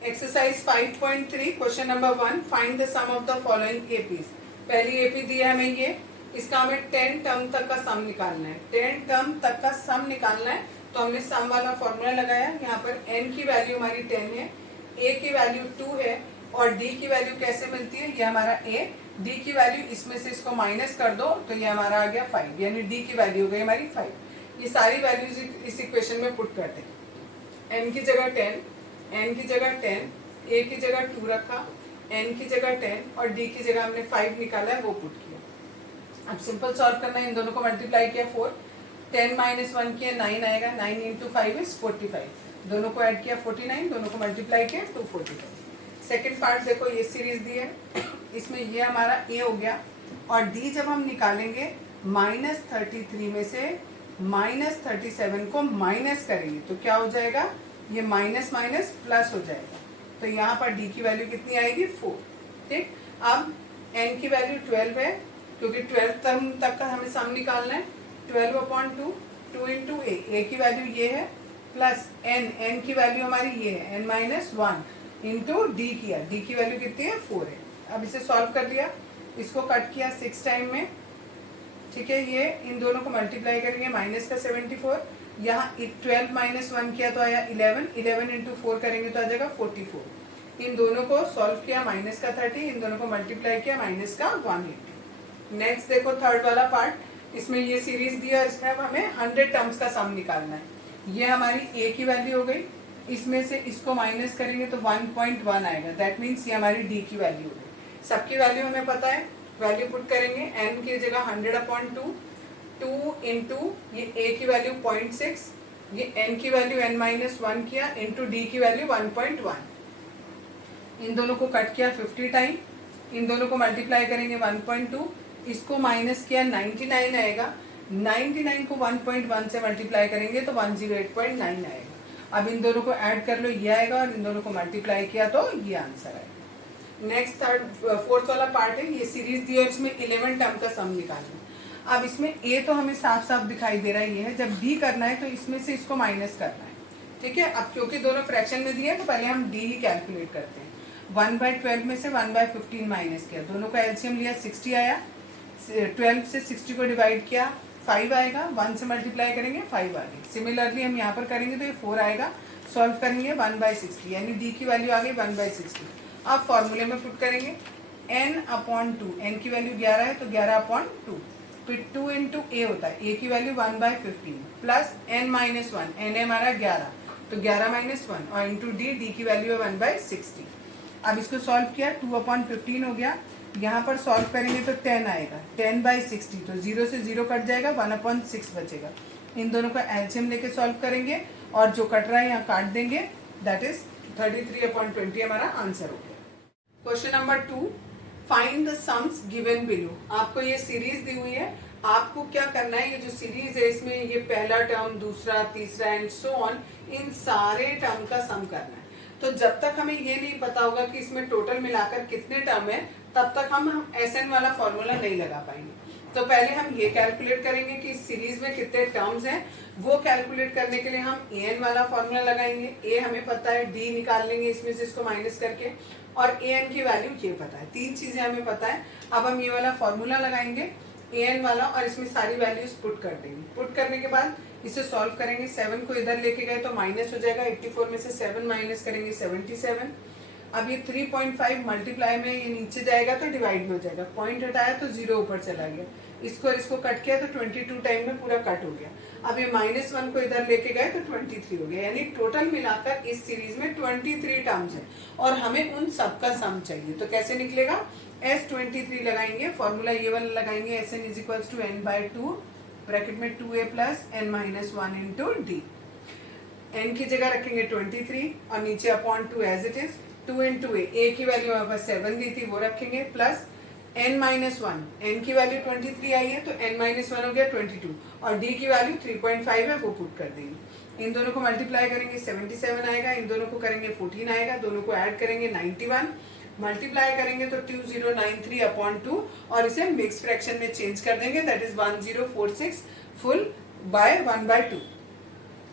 Exercise 5.3 question number 1, find the sum of the following APs. पहली AP दी है हमें ये, इसका हमें 10 टर्म तक का सम निकालना है। 10 टर्म तक का सम निकालना है तो हमने सम वाला फॉर्मूला लगाया। यहाँ पर n की वैल्यू हमारी 10 है, a की वैल्यू 2 है और d की वैल्यू कैसे मिलती है, ये हमारा a, d की वैल्यू इसमें से इसको माइनस कर दो तो ये हमारा आ गया 5, यानी d की वैल्यू हो गई हमारी 5। ये सारी वैल्यूज इस इक्वेशन में पुट करते हैं। n की जगह 10, n की जगह 10, a की जगह 2 रखा, n की जगह 10 और d की जगह हमने 5 निकाला है, वो पुट किया। अब सिंपल सॉल्व करना है, इन दोनों को मल्टीप्लाई किया 4, 10 माइनस 1 किया 9 आएगा, 9 इंटू 5 इज 45, दोनों को ऐड किया 49, दोनों को मल्टीप्लाई किया 245। सेकेंड पार्ट देखो, ये सीरीज दी है, इसमें ये हमारा a हो गया और d जब हम निकालेंगे -33 में से -37 को माइनस करेंगे तो क्या हो जाएगा, ये माइनस माइनस प्लस हो जाएगा। तो यहाँ पर d की वैल्यू कितनी आएगी, 4। ठीक, अब n की वैल्यू 12 है क्योंकि 12 टर्म तक का हमें सम निकालना है। 12/2, 2 इंटू a की वैल्यू ये है, प्लस n की वैल्यू हमारी ये है, n-1 इंटू d किया, d की वैल्यू कितनी है, 4 है। अब इसे सॉल्व कर लिया, इसको कट किया 6 टाइम में, ठीक है। ये इन दोनों को मल्टीप्लाई करेंगे, माइनस का 74, यहाँ 12 माइनस 1 किया तो आया 11, 11 इंटू 4 करेंगे तो आ जाएगा 44। इन दोनों को सॉल्व किया, माइनस का 30, इन दोनों को मल्टीप्लाई किया, माइनस का 180। नेक्स्ट देखो थर्ड वाला पार्ट, इसमें ये सीरीज दिया, इसमें अब हमें 100 टर्म्स का सम निकालना है। ये हमारी a की वैल्यू हो गई, इसमें से इसको माइनस करेंगे तो 1.1 आएगा, दैट मीन्स ये हमारी d की वैल्यू हो गई। सबकी वैल्यू हमें पता है, वैल्यू पुट करेंगे, n की जगह 100/2, 2 इंटू ये a की वैल्यू 0.6, ये n की वैल्यू n-1 किया इंटू d की वैल्यू 1.1। इन दोनों को कट किया 50 टाइम, इन दोनों को मल्टीप्लाई करेंगे 1.2, इसको माइनस किया 99 आएगा, 99 को 1.1 से मल्टीप्लाई करेंगे तो 108.9 आएगा। अब इन दोनों को ऐड कर लो, ये आएगा और इन दोनों को मल्टीप्लाई किया तो ये आंसर आएगा। नेक्स्ट फोर्थ वाला पार्ट है, ये सीरीज दी और इसमें 11 टर्म का सम निकालना। अब इसमें a तो हमें साफ साफ दिखाई दे रहा है, ये है। जब b करना है तो इसमें से इसको माइनस करना है, ठीक है। अब क्योंकि दोनों फ्रैक्शन में दिए तो पहले हम d ही कैलकुलेट करते हैं। 1/12 में से 1/15 माइनस किया, दोनों का एलसीएम लिया, 60 आया, 12 से 60 को डिवाइड किया 5 आएगा, 1 से मल्टीप्लाई करेंगे 5 आ गई। सिमिलरली हम यहाँ पर करेंगे तो ये 4 आएगा, सॉल्व करेंगे 1/60, यानी d की वैल्यू आ गई 1/60। अब फॉर्मूले में पुट करेंगे n/2, n की वैल्यू 11 है तो 11/2, फिर 2 इंटू a होता है, a की वैल्यू 1/15 प्लस n-1, n है हमारा 11 तो 11-1 और इंटू d की वैल्यू है 1/60। अब इसको सॉल्व किया, 2/15 हो गया, यहाँ पर सॉल्व करेंगे तो 10 आएगा, 10/60 तो 0 से 0 कट जाएगा, 1/6 बचेगा। इन दोनों का एलसीएम लेके सॉल्व करेंगे और जो कट रहा है यहाँ काट देंगे, दैट इज 33/20 हमारा आंसर हो गया। Question number 2, find the sums given below. आपको ये सीरीज दी हुई है, आपको क्या करना है, ये जो सीरीज है इसमें ये पहला टर्म, दूसरा, तीसरा एंड सो ऑन, इन सारे टर्म का सम करना है। तो जब तक हमें ये नहीं पता होगा कि इसमें टोटल मिलाकर कितने टर्म है, तब तक हम SN वाला फॉर्मूला नहीं लगा पाएंगे। तो पहले हम ये कैलकुलेट करेंगे कि इस सीरीज में कितने टर्म्स हैं, वो कैलकुलेट करने के लिए हम AN वाला फॉर्मूला लगाएंगे। A हमें पता है, D निकाल लेंगे इसमें से इसको माइनस करके, और AN की वैल्यू ये पता है। 3 चीजें हमें पता है। अब हम ये वाला फॉर्मूला लगाएंगे AN वाला और इसमें सारी वैल्यूज पुट कर देंगे। पुट करने के बाद इसे सॉल्व करेंगे, 7 को इधर लेके गए तो माइनस हो जाएगा, 84 में से 7 माइनस करेंगे 77। अब ये 3.5 मल्टीप्लाई में ये नीचे जाएगा तो डिवाइड में हो जाएगा, पॉइंट हटाया तो 0 ऊपर चला गया, इसको और इसको कट किया तो 22 टाइम में पूरा कट हो गया। अब ये -1 को इधर लेके गए तो 23 हो गया, यानी टोटल मिलाकर इस सीरीज में 23 टर्म्स है और हमें उन सबका सम चाहिए। तो कैसे निकलेगा, S23 लगाएंगे, फॉर्मूला ये वाला लगाएंगे, SN = n/2 ब्रैकेट में 2a plus n-1 into d। n की जगह रखेंगे 23 और नीचे upon 2 as it is, 2 into a की वैल्यू हमारे पास 7 दी थी, वो रखेंगे, प्लस n-1, n की वैल्यू 23 आई है तो n-1 हो गया 22 और d की वैल्यू 3.5 है, वो पुट कर देंगे। इन दोनों को मल्टीप्लाई करेंगे 77 आएगा, इन दोनों को करेंगे 14 आएगा, दोनों को ऐड करेंगे 91, मल्टीप्लाई करेंगे तो 2093/2 और इसे मिक्स फ्रैक्शन में चेंज कर देंगे, that is 1046 full by 1/2।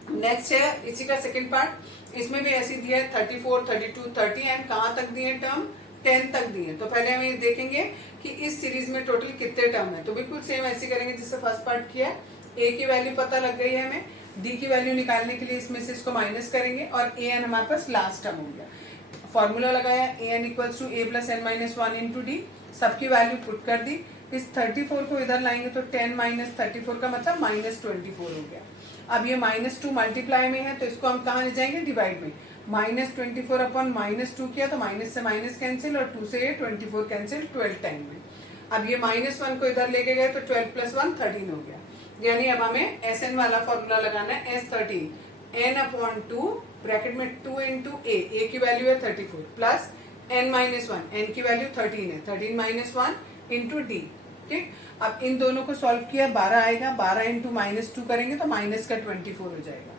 Next है इसी का सेकंड पार्ट, इसमें भी ऐसी दिया है 34, 32, 30 एंड कहाँ तक दिए टर्म 10 तक दिए। तो पहले हम ये देखेंगे कि इस सीरीज में टोटल कितने टर्म है। तो बिल्कुल सेम ऐसे करेंगे जिससे फर्स्ट पार्ट किया है। ए की वैल्यू पता लग गई है हमें, डी की वैल्यू निकालने के लिए इसमें से इसको माइनस करेंगे और ए एन हमारे पास लास्ट टर्म हो गया। फॉर्मूला लगाया A N equals to A plus N minus one into D, सबकी वैल्यू पुट कर दी। इस 34 को इधर लाएंगे तो 10 माइनस 34 का मतलब माइनस 24 हो गया। अब ये -2 मल्टीप्लाई में है तो इसको हम कहाँ ले जाएंगे, डिवाइड में। -24 अपॉन -2 किया तो माइनस से माइनस कैंसिल और 2 से 24 कैंसिल 12 टाइम में। अब ये -1 को इधर लेके गए तो 12 + 1 13 हो गया। यानी अब हमें एस एन वाला फॉर्मूला लगाना है, S13 n/2 ब्रैकेट में 2 इंटू ए की वैल्यू है 34 प्लस n-1 n की वैल्यू 13 है, 13 - 1 इंटू डी। ठीक, अब इन दोनों को सॉल्व किया 12 आएगा, 12 इंटू -2 करेंगे तो माइनस का 24 हो जाएगा।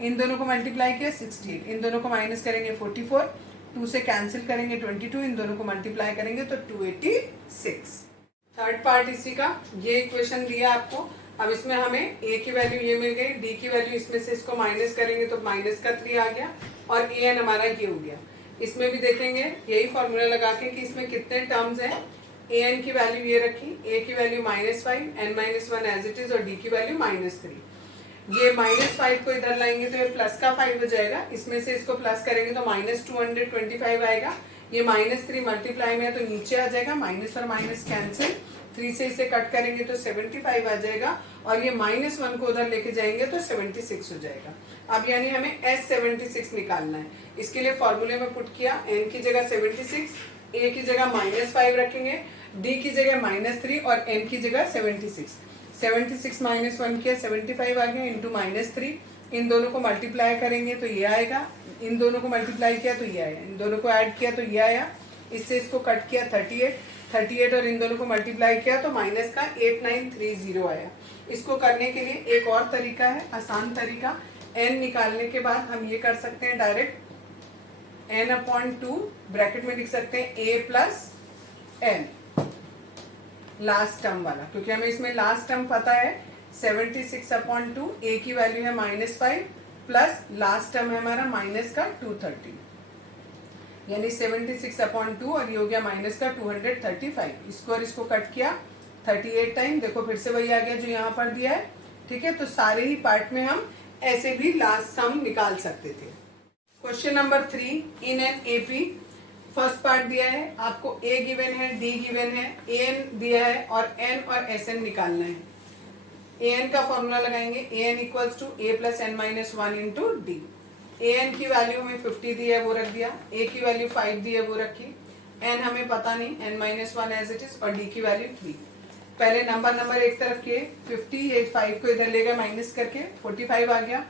इन दोनों को मल्टीप्लाई किया 68, इन दोनों को माइनस करेंगे 44, 2 से कैंसिल करेंगे 22, इन दोनों को मल्टीप्लाई करेंगे तो 286। थर्ड पार्ट इसी का, ये इक्वेशन दिया आपको। अब इसमें हमें ए की वैल्यू ये मिल गई, डी की वैल्यू इसमें से इसको माइनस करेंगे तो माइनस का 3 आ गया और ए एन हमारा ये हो गया। इसमें भी देखेंगे यही फॉर्मूला लगा के कि इसमें कितने टर्म्स हैं। ए एन की वैल्यू ये रखी, ए की value -5, n-1 as it is और डी की वैल्यू -3। ये -5 को इधर लाएंगे तो ये प्लस का 5 हो जाएगा, इसमें से इसको प्लस करेंगे तो -225 आएगा। ये -3 मल्टीप्लाई में है तो नीचे आ जाएगा, माइनस और माइनस कैंसिल, 3 से इसे कट करेंगे तो 75 आ जाएगा और ये -1 को उधर लेके जाएंगे तो 76 हो जाएगा। अब यानी हमें S76 निकालना है। इसके लिए फॉर्मूले में पुट किया, n की जगह 76, a की जगह -5 रखेंगे, d की जगह -3 और n की जगह 76। 76 - 1 किया 75 आ गया इंटू -3, इन दोनों को मल्टीप्लाई करेंगे तो ये आएगा, इन दोनों को मल्टीप्लाई किया तो ये आया, इन दोनों को ऐड किया तो ये आया, इससे इसको कट किया 38 और इन दोनों को मल्टीप्लाई किया तो माइनस का 8930 आया। इसको करने के लिए एक और तरीका है, आसान तरीका। n निकालने के बाद हम ये कर सकते हैं डायरेक्ट n/2 ब्रैकेट में लिख सकते हैं a plus n last term वाला, क्योंकि हमें इसमें लास्ट टर्म पता है 76/2, a की वैल्यू है -5 प्लस लास्ट टर्म है हमारा माइनस का 230, यानी 76/2 और ये हो गया माइनस का 235। इसको और इसको कट किया 38 टाइम, देखो फिर से वही आ गया जो यहाँ पर दिया है। ठीक है, तो सारे ही पार्ट में हम ऐसे भी लास्ट सम निकाल सकते थे। Question number 3, in an AP first part दिया है आपको, ए गिवन है, डी गिवन है, ए एन दिया है और एन और एस एन निकालना है। ए एन का फॉर्मूला लगाएंगे, A N equals to A plus N minus 1 into D. A N की वैल्यू हमें 50 दी है वो रख दिया, ए की वैल्यू 5 दी है वो रखी, एन हमें पता नहीं, n-1 एज इट इज और डी की वैल्यू 3। पहले नंबर एक तरफ किए 50, ये 5 को इधर लेगा माइनस करके 45 आ गया।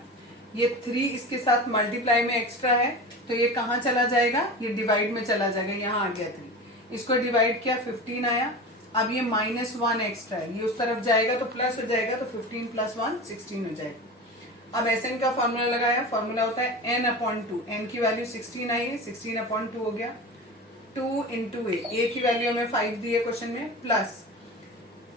ये 3 इसके साथ मल्टीप्लाई में एक्स्ट्रा है तो ये कहाँ चला जाएगा, ये डिवाइड में चला जाएगा, यहाँ आ गया 3, इसको डिवाइड किया 15 आया। अब ये -1 एक्स्ट्रा है, ये उस तरफ जाएगा तो प्लस हो जाएगा तो 15 + 1 16 हो जाएगा। अब एस एन का फॉर्मूला लगाया, फॉर्मूला होता है n/2, n की वैल्यू 16 आई है, 16/2 हो गया, 2 इंटू ए की वैल्यू हमें 5 दी है क्वेश्चन में, प्लस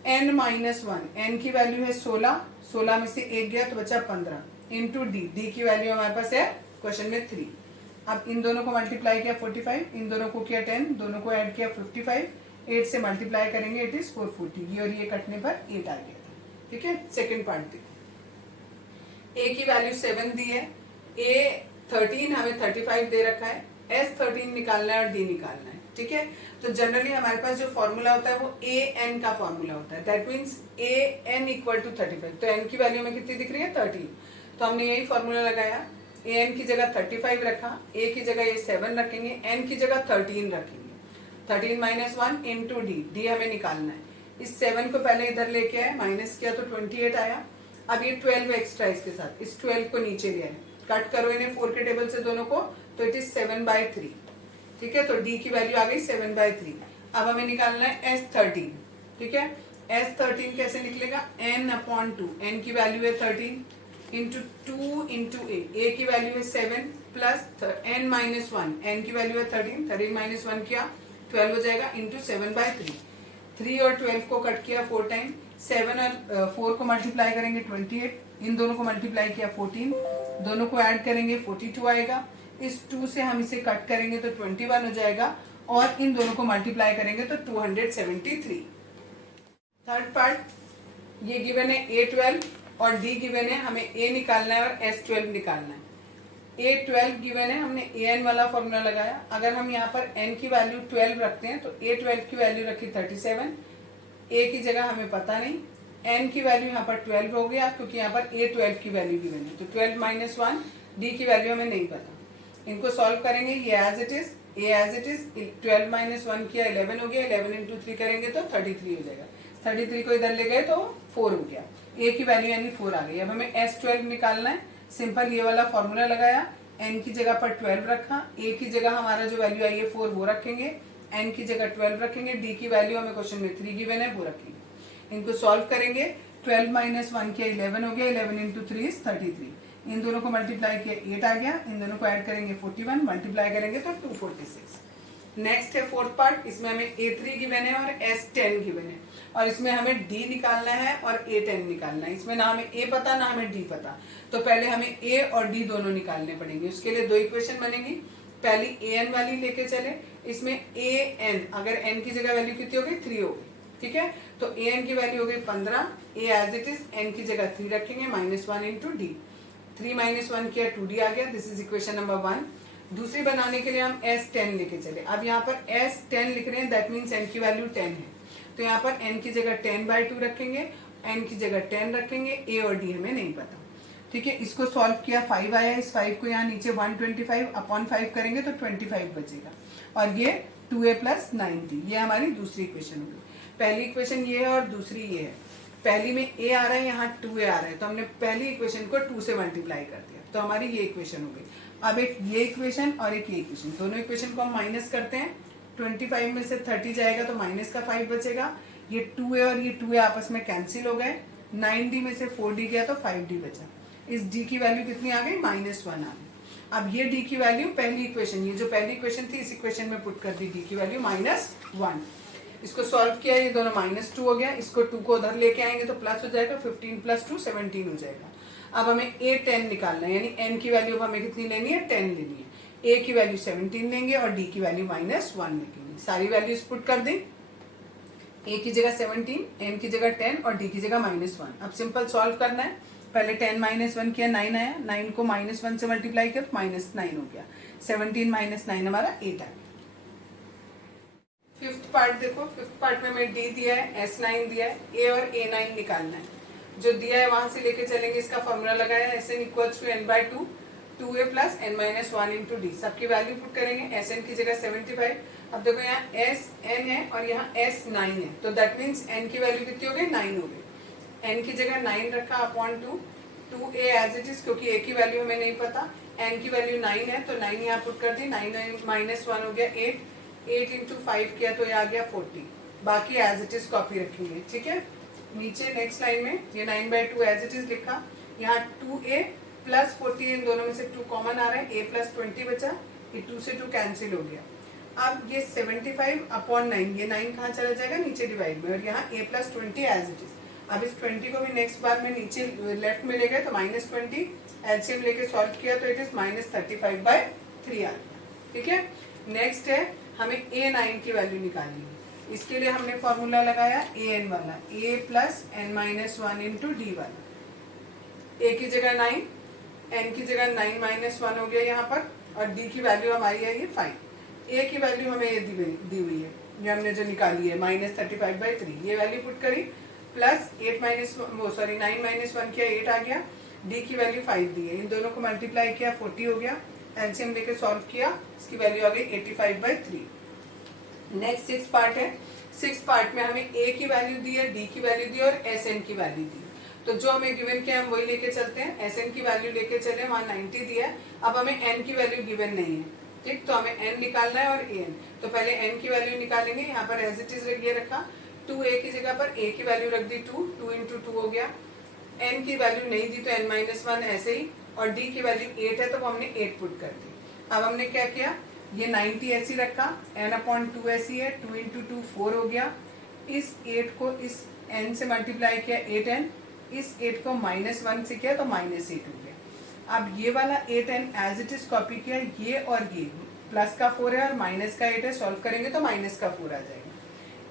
n-1, n की वैल्यू है 16, 16 में से 1 गया तो बचा 15 इंटू डी की वैल्यू हमारे पास है क्वेश्चन में 3। अब इन दोनों को मल्टीप्लाई किया 45, इन दोनों को किया 10, दोनों को ऐड किया 55, 8 से मल्टीप्लाई करेंगे इट इज 440, ये और ये कटने पर 8 आ गया था। ठीक है, सेकेंड पार्ट दी, ए की वैल्यू 7 दी है, ए 13 हमें 35 दे रखा है, S13 निकालना है और डी निकालना है। ठीक है, तो जनरली हमारे पास जो फॉर्मूला होता है वो ए एन का फॉर्मूला होता है, that means A N equal to 35। तो एन की वैल्यू में कितनी दिख रही है 13, तो हमने यही फॉर्मूला लगाया, ए एन की जगह 35 रखा, ए की जगह ये 7 रखेंगे, एन की जगह 13 रखेंगे, 13 - 1 इंटू डी हमें निकालना है। इस 7 को पहले इधर लेके आए, माइनस किया तो 28 आया। अब ये 12 एक्स्ट्रा इसके साथ, इस 12 को नीचे ले आए, कट करो इन्हें 4 के टेबल से दोनों को, तो इट इज 7/3। ठीक है, तो डी की वैल्यू आ गई 7/3। अब हमें निकालना है S13। ठीक है, S13 कैसे निकलेगा, n/2, n की वैल्यू है 13 इंटू 2 इंटू ए की वैल्यू है 7 प्लस n-1, n की वैल्यू है 13, 13 - 1 किया 12 हो जाएगा इंटू 7/3। 3 और 12 को कट किया 4 टाइम, 7 और 4 को मल्टीप्लाई करेंगे 28, इन दोनों को मल्टीप्लाई किया 14, दोनों को ऐड करेंगे 42 आएगा। इस 2 से हम इसे कट करेंगे तो 21 हो जाएगा और इन दोनों को मल्टीप्लाई करेंगे तो 273। थर्ड पार्ट ये गिवन है A12 और D गिवन है, हमें A निकालना है और S12 निकालना है। A12 गिवन है, हमने AN वाला फॉर्मूला लगाया। अगर हम यहाँ पर N की वैल्यू 12 रखते हैं तो A12 की वैल्यू रखी 37, A की जगह हमें पता नहीं, N की वैल्यू यहाँ पर 12 हो गया क्योंकि यहाँ पर A12 की वैल्यू गिवन है, तो 12 माइनस 1, D की वैल्यू हमें नहीं पता। इनको सॉल्व करेंगे, ये as it is, A as it is, 12 minus 1 किया 11 हो गया, 11 इंटू 3 करेंगे तो 33 हो जाएगा। 33 को इधर ले गए तो 4 हो गया, A की वैल्यू यानी 4 आ गई। अब हमें S12 निकालना है। सिंपल ये वाला फॉर्मूला लगाया, N की जगह पर 12 रखा, A की जगह हमारा जो वैल्यू आई है 4 वो रखेंगे, N की जगह 12 रखेंगे, D की वैल्यू हमें क्वेश्चन में 3 गिवन है वो रखेंगे। इनको सॉल्व करेंगे, 12 माइनस 1 किया 11 हो गया, 11 इंटू 3 इज 33। इन दोनों को मल्टीप्लाई किया 8 आ गया, इन दोनों को ऐड करेंगे 41, मल्टीप्लाई करेंगे तो 246। नेक्स्ट है फोर्थ पार्ट, इसमें हमें A3 गिवन है और S10 गिवन है और इसमें हमें D निकालना है और A10 निकालना है। इसमें ना हमें A पता ना हमें D पता, तो पहले हमें A और D दोनों निकालने पड़ेंगे। उसके लिए दो इक्वेशन बनेंगी, पहली AN वाली लेके चले, इसमें AN अगर N की जगह वैल्यू कितनी हो गई 3 हो गई, ठीक है, तो AN की वैल्यू हो गई 15, A as it is, N की जगह 3 रखेंगे, -1 इंटू D, 3 माइनस 1 किया 2D आ गया, दिस इज इक्वेशन नंबर 1। दूसरी बनाने के लिए हम S10 लेके चले। अब यहाँ पर S10 लिख रहे हैं, दैट मीन्स N की वैल्यू 10 है, तो यहाँ पर N की जगह 10/2 रखेंगे, N की जगह 10 रखेंगे, A और D हमें नहीं पता, ठीक है। इसको सॉल्व किया 5 आया, इस 5 को यहाँ नीचे 125 अपॉन 5 करेंगे तो 25 बचेगा और ये 2A प्लस 90, ये हमारी दूसरी इक्वेशन होगी। पहली इक्वेशन ये है और दूसरी ये है। पहली में A आ रहा है, यहाँ 2A आ रहा है, तो हमने पहली इक्वेशन को 2 से मल्टीप्लाई कर दिया, तो हमारी ये इक्वेशन हो गई। अब एक ये इक्वेशन और एक ये इक्वेशन, दोनों इक्वेशन को हम माइनस करते हैं, 25 में से 30 जाएगा तो माइनस का 5 बचेगा, ये 2A और ये 2A आपस में कैंसिल हो गए, 9D में से 4D गया तो 5D बचा। इस D की वैल्यू कितनी आ गई, -1 आ गई। अब ये D की वैल्यू पहली इक्वेशन, ये जो पहली इक्वेशन थी इस इक्वेशन में पुट कर दी, D की वैल्यू -1। इसको सॉल्व किया, ये दोनों -2 हो गया, इसको 2 को उधर लेके आएंगे तो प्लस हो जाएगा, 15 + 2 17 हो जाएगा। अब हमें A10 निकालना है, यानी N की वैल्यू हमें कितनी लेनी है, 10 लेनी है। A की वैल्यू 17 लेंगे और D की वैल्यू -1 लेंगे। सारी वैल्यूज पुट कर दें, A की जगह 17, N की जगह 10 और D की जगह -1। अब सिंपल सॉल्व करना है, पहले 10 - 1 किया 9 आया, 9 को -1 से मल्टीप्लाई किया तो -9 हो गया, 17 - 9 हमारा 8 आ गया। फिफ्थ पार्ट देखो, फिफ्थ पार्ट में हमें D दिया है, S9 दिया है, A और A9 निकालना है। जो दिया है वहां से लेके चलेंगे, इसका फॉर्मूला लगाया, Sn = n/2, 2A + n-1 into D, सबकी वैल्यू पुट करेंगे, Sn की जगह 75। अब देखो यहाँ Sn है और यहाँ S9 है, तो दैट मीन्स N की वैल्यू कितनी हो गई, 9 हो गई। N की जगह 9 रखा upon 2, 2A as it is, क्योंकि A की वैल्यू हमें नहीं पता, N की वैल्यू 9 है तो 9 यहाँ पुट कर दी, 9 -1 हो गया 8, 8 इंटू 5 किया तो ये आ गया 40, बाकी एज इट इज कॉपी रखेंगे, ठीक है। नीचे नेक्स्ट लाइन में ये 9/2 एज इट इज लिखा, यहाँ 2A + 40, इन दोनों में से 2 कॉमन आ रहा है, A + 20 बचा, ये 2 से 2 कैंसिल हो गया। अब ये 75 अपॉन 9, ये 9 कहाँ चला जाएगा, नीचे डिवाइड में, और यहाँ A + 20 एज इट इज। अब इस 20 को भी नेक्स्ट बार में नीचे लेफ्ट में ले गए तो -20, एलसीएम लेके सॉल्व किया तो इट इज -35/3 आ गया, ठीक है। नेक्स्ट है हमें A9 की वैल्यू निकालनी है, इसके लिए हमने फॉर्मूला लगाया AN वाला, A + n-1 इंटू D वाला। A की जगह 9, N की जगह 9 - 1 हो गया यहाँ पर, और D की वैल्यू हमारी है ये 5। A की वैल्यू हमें ये दी हुई है, ये हमने जो निकाली है -35/3, ये वैल्यू पुट करी, प्लस 9 - 1 किया 8 आ गया, D की वैल्यू 5 दी है, इन दोनों को मल्टीप्लाई किया 40 हो गया, एलसीएम लेके सॉल्व किया, इसकी वैल्यू आ गई 85/3। नेक्स्ट 6 पार्ट है, 6 पार्ट में हमें A की वैल्यू दी है, D की वैल्यू दी और Sn की वैल्यू दी है, तो जो हमें गिवन किया हम वही लेके चलते हैं। Sn की वैल्यू लेके चले, वहाँ 90 दिया है, अब हमें N की वैल्यू गिवन नहीं है, ठीक, तो हमें N निकालना है और An, तो पहले N की वैल्यू निकालेंगे, यहाँ पर एज इट इज ये रखा, 2A की जगह पर A की वैल्यू रख दी 2, 2 इंटू 2 हो गया, N की वैल्यू नहीं दी तो n-1 ऐसे ही, और D की वैल्यू 8 है तो वो हमने 8 पुट कर दी। अब हमने क्या किया, ये 90 ऐसी रखा, n/2 ऐसी है, 2 इंटू 2 4 हो गया, इस 8 को इस n से मल्टीप्लाई किया 8n, इस 8 को -1 से किया तो -8 हो गया। अब ये वाला 8n as it is copy किया, ये और ये प्लस का 4 है और माइनस का 8 है, सॉल्व करेंगे तो माइनस का 4 आ जाएगा।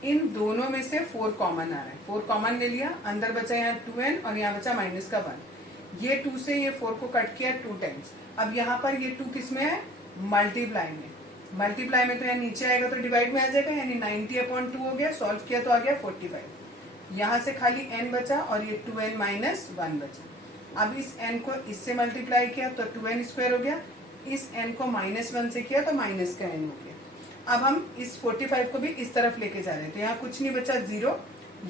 इन दोनों में से 4 कॉमन आ रहा है, 4 कॉमन ले लिया, अंदर बचा यहाँ 2n और यहाँ बचा माइनस का 1। ये 2 से ये 4 को कट किया 2 टाइम्स। अब यहाँ पर ये 2 किस में है, मल्टीप्लाई में। मल्टीप्लाई में तो यहाँ नीचे आएगा तो डिवाइड में आ जाएगा, यानी 90/2 हो गया, सॉल्व किया तो आ गया 45। यहाँ से खाली n बचा और ये 2n माइनस 1 बचा। अब इस n को इससे मल्टीप्लाई किया तो 2n स्क्वायर हो गया, इस n को -1 से किया तो माइनस का n हो गया। अब हम इस 45 को भी इस तरफ लेके जा रहे हैं, तो यहाँ कुछ नहीं बचा, 0,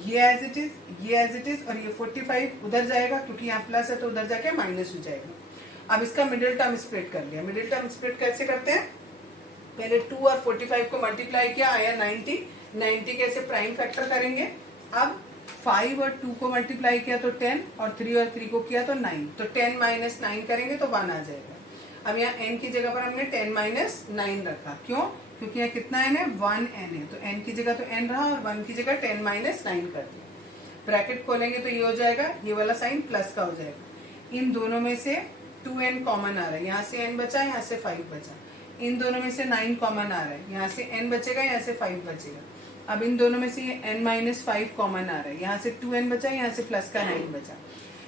ये एज इट इज, ये एज इट इज, और ये 45 उधर जाएगा क्योंकि यहाँ प्लस है तो उधर जाके माइनस हो जाएगा। अब इसका मिडिल टर्म स्प्लिट कर लिया। मिडिल टर्म स्प्लिट कैसे करते हैं, पहले 2 और 45 को मल्टीप्लाई किया, आया 90। 90 के ऐसे प्राइम फैक्टर करेंगे। अब 5 और 2 को मल्टीप्लाई किया तो 10 और 3 और 3 को किया तो 9, तो 10 माइनस 9 करेंगे तो 1 आ जाएगा। अब यहाँ n की जगह पर हमने 10 माइनस 9 रखा, क्यों, क्योंकि यहाँ कितना n है, 1n है, तो n की जगह तो n रहा और 1 की जगह 10 माइनस 9 कर दिया। ब्रैकेट खोलेंगे तो ये हो जाएगा, ये वाला साइन प्लस का हो जाएगा। इन दोनों में से 2n कॉमन आ रहा है, यहाँ से n बचा, यहाँ से 5 बचा। इन दोनों में से 9 कॉमन आ रहा है, यहाँ से n बचेगा, यहाँ से 5 बचेगा। अब इन दोनों में से ये n माइनस 5 कॉमन आ रहा है, यहाँ से 2n बचा, यहाँ से प्लस का 9 बचा।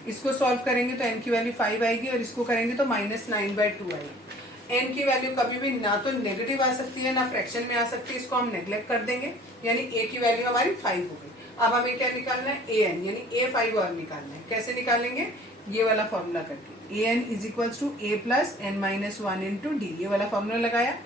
इसको सॉल्व करेंगे तो n की वैल्यू 5 आएगी और इसको करेंगे तो -9/2 आएगी। n की वैल्यू कभी भी ना तो नेगेटिव आ सकती है ना फ्रैक्शन में आ सकती है, इसको हम नेग्लेक्ट कर देंगे, यानी a की वैल्यू हमारी 5 हो गई। अब हमें क्या निकालना है, an, यानी a5 और निकालना है। कैसे निकालेंगे, ये वाला फॉर्मूला करके, an is equals to a plus n minus 1 into D, ये वाला फॉर्मूला लगाया।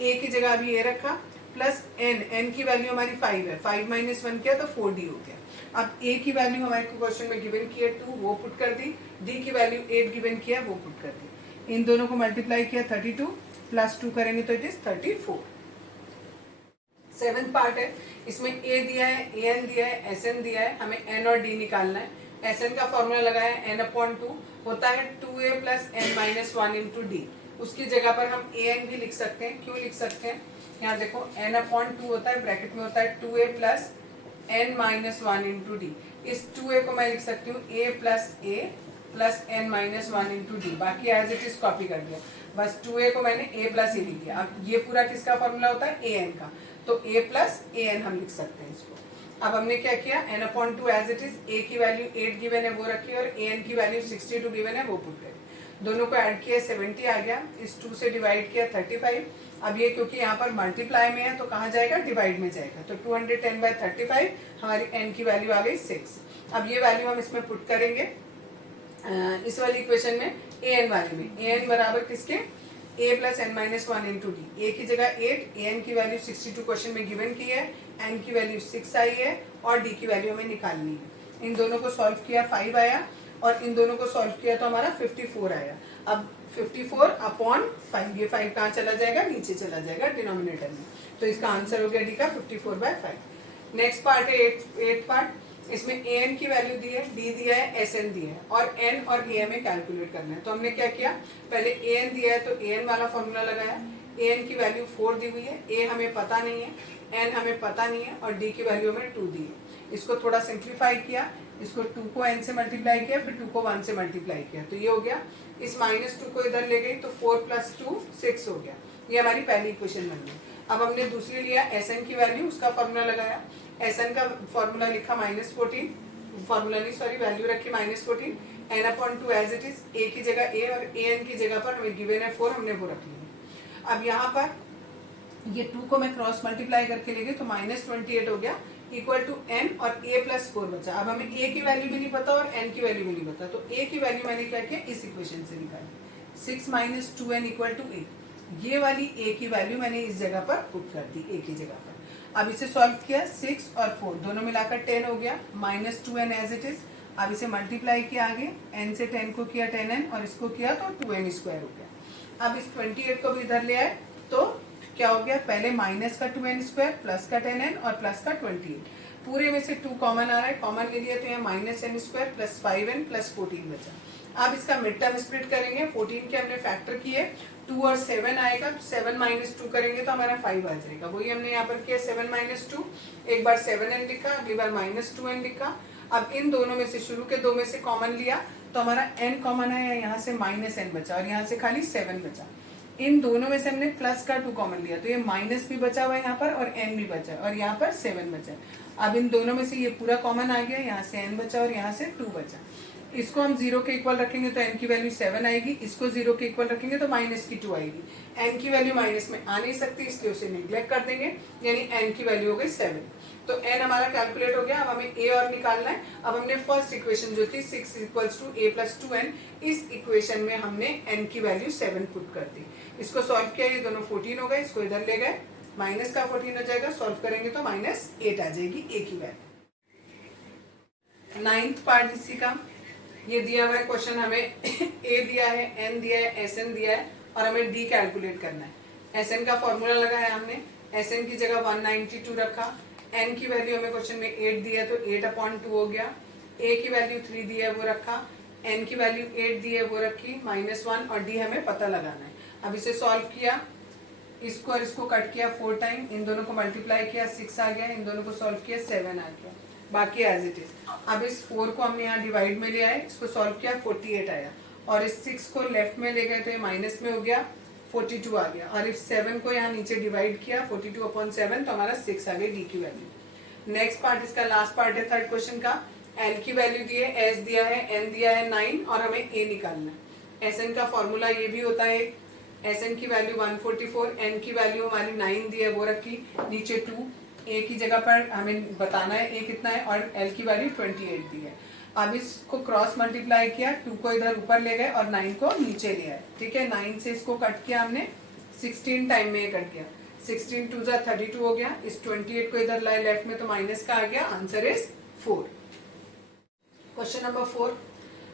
a की जगह अभी a रखा, प्लस n की वैल्यू हमारी 5 है, 5 माइनस 1 किया तो 4d हो गया। अब a की वैल्यू हमारे को क्वेश्चन में गिवन की है 2, वो पुट कर दी। d की वैल्यू 8 गिवन किया, वो पुट कर दी। इन दोनों को मल्टीप्लाई किया 32 प्लस 2 करेंगे तो इट इज 34। 7th पार्ट है, इसमें a दिया है, an दिया है, sn दिया है, हमें n और d निकालना है। sn का फॉर्मूला लगाया n/2 होता है 2a plus n minus 1 into D. उसकी जगह पर हम an भी लिख सकते हैं। क्यों लिख सकते हैं, यहाँ देखो n/2 होता है, ब्रैकेट में होता है 2a plus n minus 1 into D. इस 2a को मैं लिख सकती हूँ a plus n minus 1 into D, बाकी एज इट इज कॉपी कर दिया। बस 2a को मैंने a प्लस ए लिख दिया। अब ये पूरा किसका फॉर्मूला होता है, an का, तो a प्लस an हम लिख सकते हैं इसको। अब हमने क्या किया, n/2 as it is, a की वैल्यू 8 गिवन है वो रखी और an की वैल्यू 62 गिवन है वो पुट करी। दोनों को ऐड किया 70 आ गया, इस 2 से डिवाइड किया 35। अब ये क्योंकि यहाँ पर मल्टीप्लाई में है तो कहाँ जाएगा, डिवाइड में जाएगा, तो 210/35 हमारी n की वैल्यू आ गई 6। अब ये वैल्यू हम इसमें पुट करेंगे इस वाली इक्वेशन में, an वाले में। an बराबर किसके, a plus n minus 1 into D. a की जगह 8, an की वैल्यू 62 क्वेश्चन में गिवन की है, n की वैल्यू 6 आई है और d की वैल्यू हमें निकालनी है। इन दोनों को सॉल्व किया 5 आया और इन दोनों को सॉल्व किया तो हमारा 54 आया। अब 54/5, ये 5 कहाँ चला जाएगा, नीचे चला जाएगा डिनोमिनेटर में, तो इसका आंसर हो गया डी का 54/5। नेक्स्ट पार्ट है 8th पार्ट, इसमें an की वैल्यू दी है, d दिया है, sn दिया है और n और a हमें कैलकुलेट करना है। तो हमने क्या किया, पहले an दिया है तो an वाला फॉर्मूला लगाया। an की वैल्यू 4 दी हुई है, a हमें पता नहीं है, n हमें पता नहीं है और d की वैल्यू हमें 2 दी है। इसको थोड़ा सिंप्लीफाई किया, इसको 2 को n से मल्टीप्लाई किया, फिर 2 को 1 से मल्टीप्लाई किया, तो ये हो गया। इस -2 को इधर ले गई तो 4 + 2 6 हो गया। ये हमारी पहली इक्वेशन बन गई। अब हमने दूसरी लिया sn की वैल्यू, उसका फॉर्मूला लगाया। sn का फॉर्मूला लिखा -14, फॉर्मूला नहीं सॉरी वैल्यू रखी -14, n/2 as it is, a की जगह a और an की जगह पर हमें गिवन है 4, हमने वो रख लिया। अब यहाँ पर ये 2 को मैं क्रॉस मल्टीप्लाई करके ले गई तो -28 हो गया, इक्वल टू n और a प्लस 4 बचा। अब हमें a की वैल्यू भी नहीं पता और n की वैल्यू भी नहीं पता, तो a की वैल्यू मैंने क्या किया, इस इक्वेशन से निकाली, 6 - 2n = 8। ये वाली a की वैल्यू मैंने इस जगह पर पुट कर दी, a की जगह पर। अब इसे सॉल्व किया, 6 और 4 दोनों मिलाकर 10 हो गया, -2n एज इट इज। अब इसे मल्टीप्लाई किया आगे, n से 10 को किया 10n और इसको किया तो 2n² हो गया। अब इस 28 को भी इधर ले आए तो क्या हो गया, पहले माइनस का 2n² प्लस का 10n और प्लस का 28। पूरे में से 2 कॉमन आ रहा है, कॉमन ले लिया तो यहाँ -n² प्लस 5n प्लस 14 बचा। अब इसका मिड टर्म स्प्लिट करेंगे, 14 के हमने फैक्टर किए, 2 और 7 आएगा, 7 - 2 करेंगे तो हमारा 5 आ जाएगा। वही हमने यहाँ पर किया 7 - 2, एक बार 7n लिखा, अगली बार -2n लिखा। अब इन दोनों में से, शुरू के 2 में से कॉमन लिया तो हमारा n कॉमन है, यहाँ से -n बचा और यहाँ से खाली 7 बचा। इन दोनों में से हमने प्लस का 2 कॉमन लिया, तो ये माइनस भी बचा हुआ है यहाँ पर और n भी बचा और यहाँ पर 7 बचा। अब इन दोनों में से ये पूरा कॉमन आ गया, यहाँ से n बचा और यहाँ से 2 बचा। इसको हम 0 के इक्वल रखेंगे तो n की वैल्यू 7 आएगी, इसको 0 के इक्वल रखेंगे तो माइनस की 2 आएगी। n की वैल्यू माइनस में आ नहीं सकती, इसलिए उसे निग्लेक्ट कर देंगे, यानी n की वैल्यू हो गई 7। तो n हमारा कैलकुलेट हो गया। अब हमें a और निकालना है। अब हमने फर्स्ट इक्वेशन जो थी 6 = a + 2n, इस इक्वेशन में हमने n की वैल्यू 7 पुट कर दी। इसको सॉल्व किया, ये दोनों 14 हो गए, इसको इधर ले गए, माइनस का 14 हो जाएगा, सॉल्व करेंगे तो -8 आ जाएगी a की वैल्यू। 9th पार्ट इसी का, ये दिया हुआ है क्वेश्चन, हमें a दिया है, n दिया है, Sn दिया है और हमें d कैलकुलेट करना है। Sn का फॉर्मूला लगाया हमने, Sn की जगह 192 रखा, n की वैल्यू हमें क्वेश्चन में 8 दिया है तो 8/2 हो गया, a की वैल्यू 3 दी है वो रखा, n की वैल्यू 8 दी है वो रखी, -1 और d हमें पता लगाना है। अब इसे सॉल्व किया, इसको और इसको कट किया 4 टाइम, इन दोनों को मल्टीप्लाई किया 6 आ गया, इन दोनों को सॉल्व किया 7 आ गया, बाकी एज इट इज। अब इस 4 को हमने यहाँ डिवाइड में ले आए, इसको सॉल्व किया 48 आया और इस 6 को लेफ्ट में ले गए तो ये माइनस में हो गया, 42 आ गया और इस 7 को यहाँ नीचे डिवाइड किया 42/7 तो हमारा 6 आ गई डी की वैल्यू। नेक्स्ट पार्ट इसका लास्ट पार्ट है थर्ड क्वेश्चन का। एल की वैल्यू दी है, एस दिया है, एन दिया है 9 और हमें ए निकालना है। एस एन का फॉर्मूला ये भी होता है, एस एन की वैल्यू 144, एन की वैल्यू हमारी 9 दी है वो रखी, नीचे 2, ए की जगह पर हमें बताना है ए कितना है और एल की वैल्यू 28 दी है। अब इसको क्रॉस मल्टीप्लाई किया, 2 को इधर ऊपर ले गए और 9 को नीचे ले आए, ठीक है। 9 से इसको कट किया हमने, 16 टाइम में ये कट किया, 16 2 = 32 हो गया, इस 28 को इधर लाए लेफ्ट में तो माइनस का आ गया, answer is 4। Question number 4,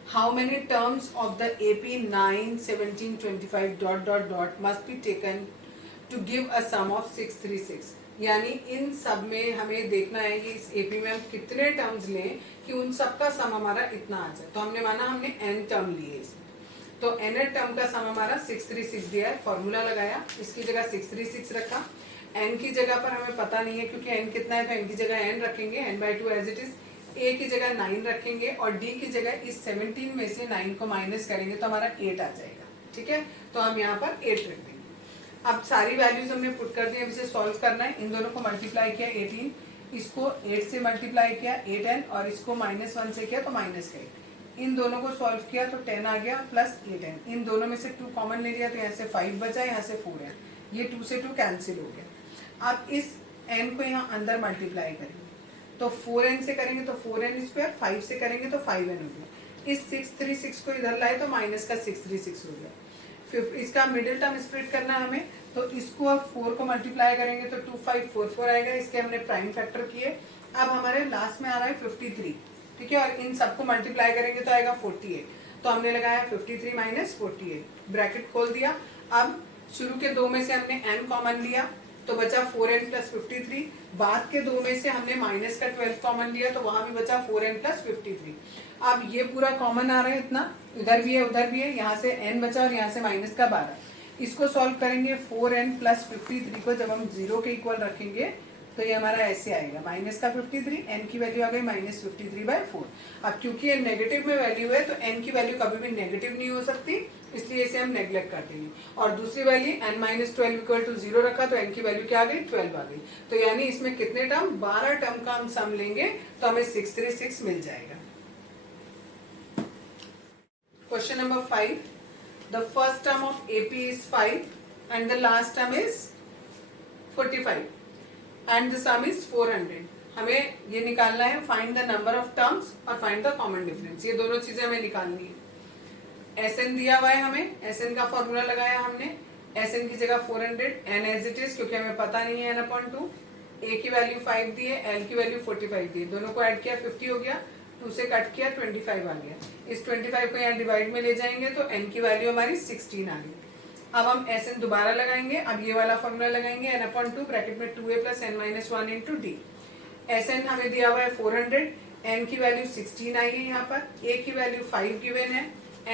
how many terms of the AP 9, 17, 25 ... must be taken to give a sum of 636। यानी इन सब में हमें देखना है कि इस एपी में हम कितने टर्म्स लें कि उन सब का सम हमारा इतना आ जाए। तो हमने माना हमने n टर्म लिए इसमें, तो n टर्म का सम हमारा 636 दिया है, फॉर्मूला लगाया, इसकी जगह 636 रखा, n की जगह पर हमें पता नहीं है क्योंकि n कितना है तो n की जगह n रखेंगे, n/2 as it is, a की जगह 9 रखेंगे और d की जगह इस 17 में से 9 को माइनस करेंगे तो हमारा 8 आ जाएगा, ठीक है। तो हम यहाँ पर 8 रख देंगे। अब सारी वैल्यूज हमने पुट कर दी, अब इसे सॉल्व करना है। इन दोनों को मल्टीप्लाई किया 18, इसको 8 से मल्टीप्लाई किया 8n और इसको -1 से किया तो -8। इन दोनों को सॉल्व किया तो 10 आ गया प्लस 8n, इन दोनों में से 2 कॉमन ले लिया तो यहाँ से 5 बचा, यहाँ से 4 है, ये 2 से 2 कैंसिल हो गया। अब इस n को यहाँ अंदर मल्टीप्लाई करेंगे तो 4n से करेंगे तो 4n², 5 से करेंगे तो 5n हो गया, इस 636 को इधर लाए तो माइनस का 636 हो गया। फिर इसका मिडिल टर्म स्प्लिट करना है हमें, तो इसको अब 4 को मल्टीप्लाई करेंगे तो 2544 आएगा, इसके हमने प्राइम फैक्टर किए। अब हमारे लास्ट में आ रहा है 53, ठीक है, और इन सबको मल्टीप्लाई करेंगे तो आएगा 48, तो हमने लगाया 53 - 48, ब्रैकेट खोल दिया। अब शुरू के 2 में से हमने n कॉमन लिया तो बचा 4n + 53, बाद के 2 में से हमने माइनस का 12 कॉमन लिया तो वहां भी बचा 4n + 53। अब ये पूरा कॉमन आ रहा है, इतना इधर भी है उधर भी है, यहाँ से n बचा और यहाँ से माइनस का 12। इसको सॉल्व करेंगे 4n + 53 को जब हम 0 के इक्वल रखेंगे तो ये हमारा ऐसे आएगा, माइनस का 53, n की वैल्यू आ गई -53/4। अब क्योंकि ये नेगेटिव में वैल्यू है तो n की वैल्यू कभी भी नेगेटिव नहीं हो सकती, इसलिए इसे हम नेग्लेक्ट कर देंगे। और दूसरी वैल्यू n - 12 = 0 रखा तो n की वैल्यू क्या आ गई, 12 आ गई। तो यानी इसमें कितने टर्म, 12 टर्म का हम सम लेंगे तो हमें 636 मिल जाएगा। Question number 5. The first term of AP is 5 and the last term is 45 and the sum is 400. हमें ये निकालना है, find the number of terms और find the common difference, ये दोनों चीजें हमें निकालनी है। Sn दिया हुआ है हमें, Sn का फॉर्मूला लगाया हमने, Sn की जगह 400, n as it is क्योंकि हमें पता नहीं है n/2, a की वैल्यू 5 दी है, l की वैल्यू 45 दी है, दोनों को ऐड किया 50 हो गया, 2 से कट किया 25 आ गया, इस 25 को यहाँ डिवाइड में ले जाएंगे तो n की वैल्यू हमारी 16 आ गई। अब हम Sn दोबारा लगाएंगे, अब ये वाला फॉर्मूला लगाएंगे, n/2 ब्रैकेट में 2a + n - 1 × d। Sn हमें दिया हुआ है 400, n की वैल्यू 16 आई है यहाँ पर, a की वैल्यू 5 गिवन है,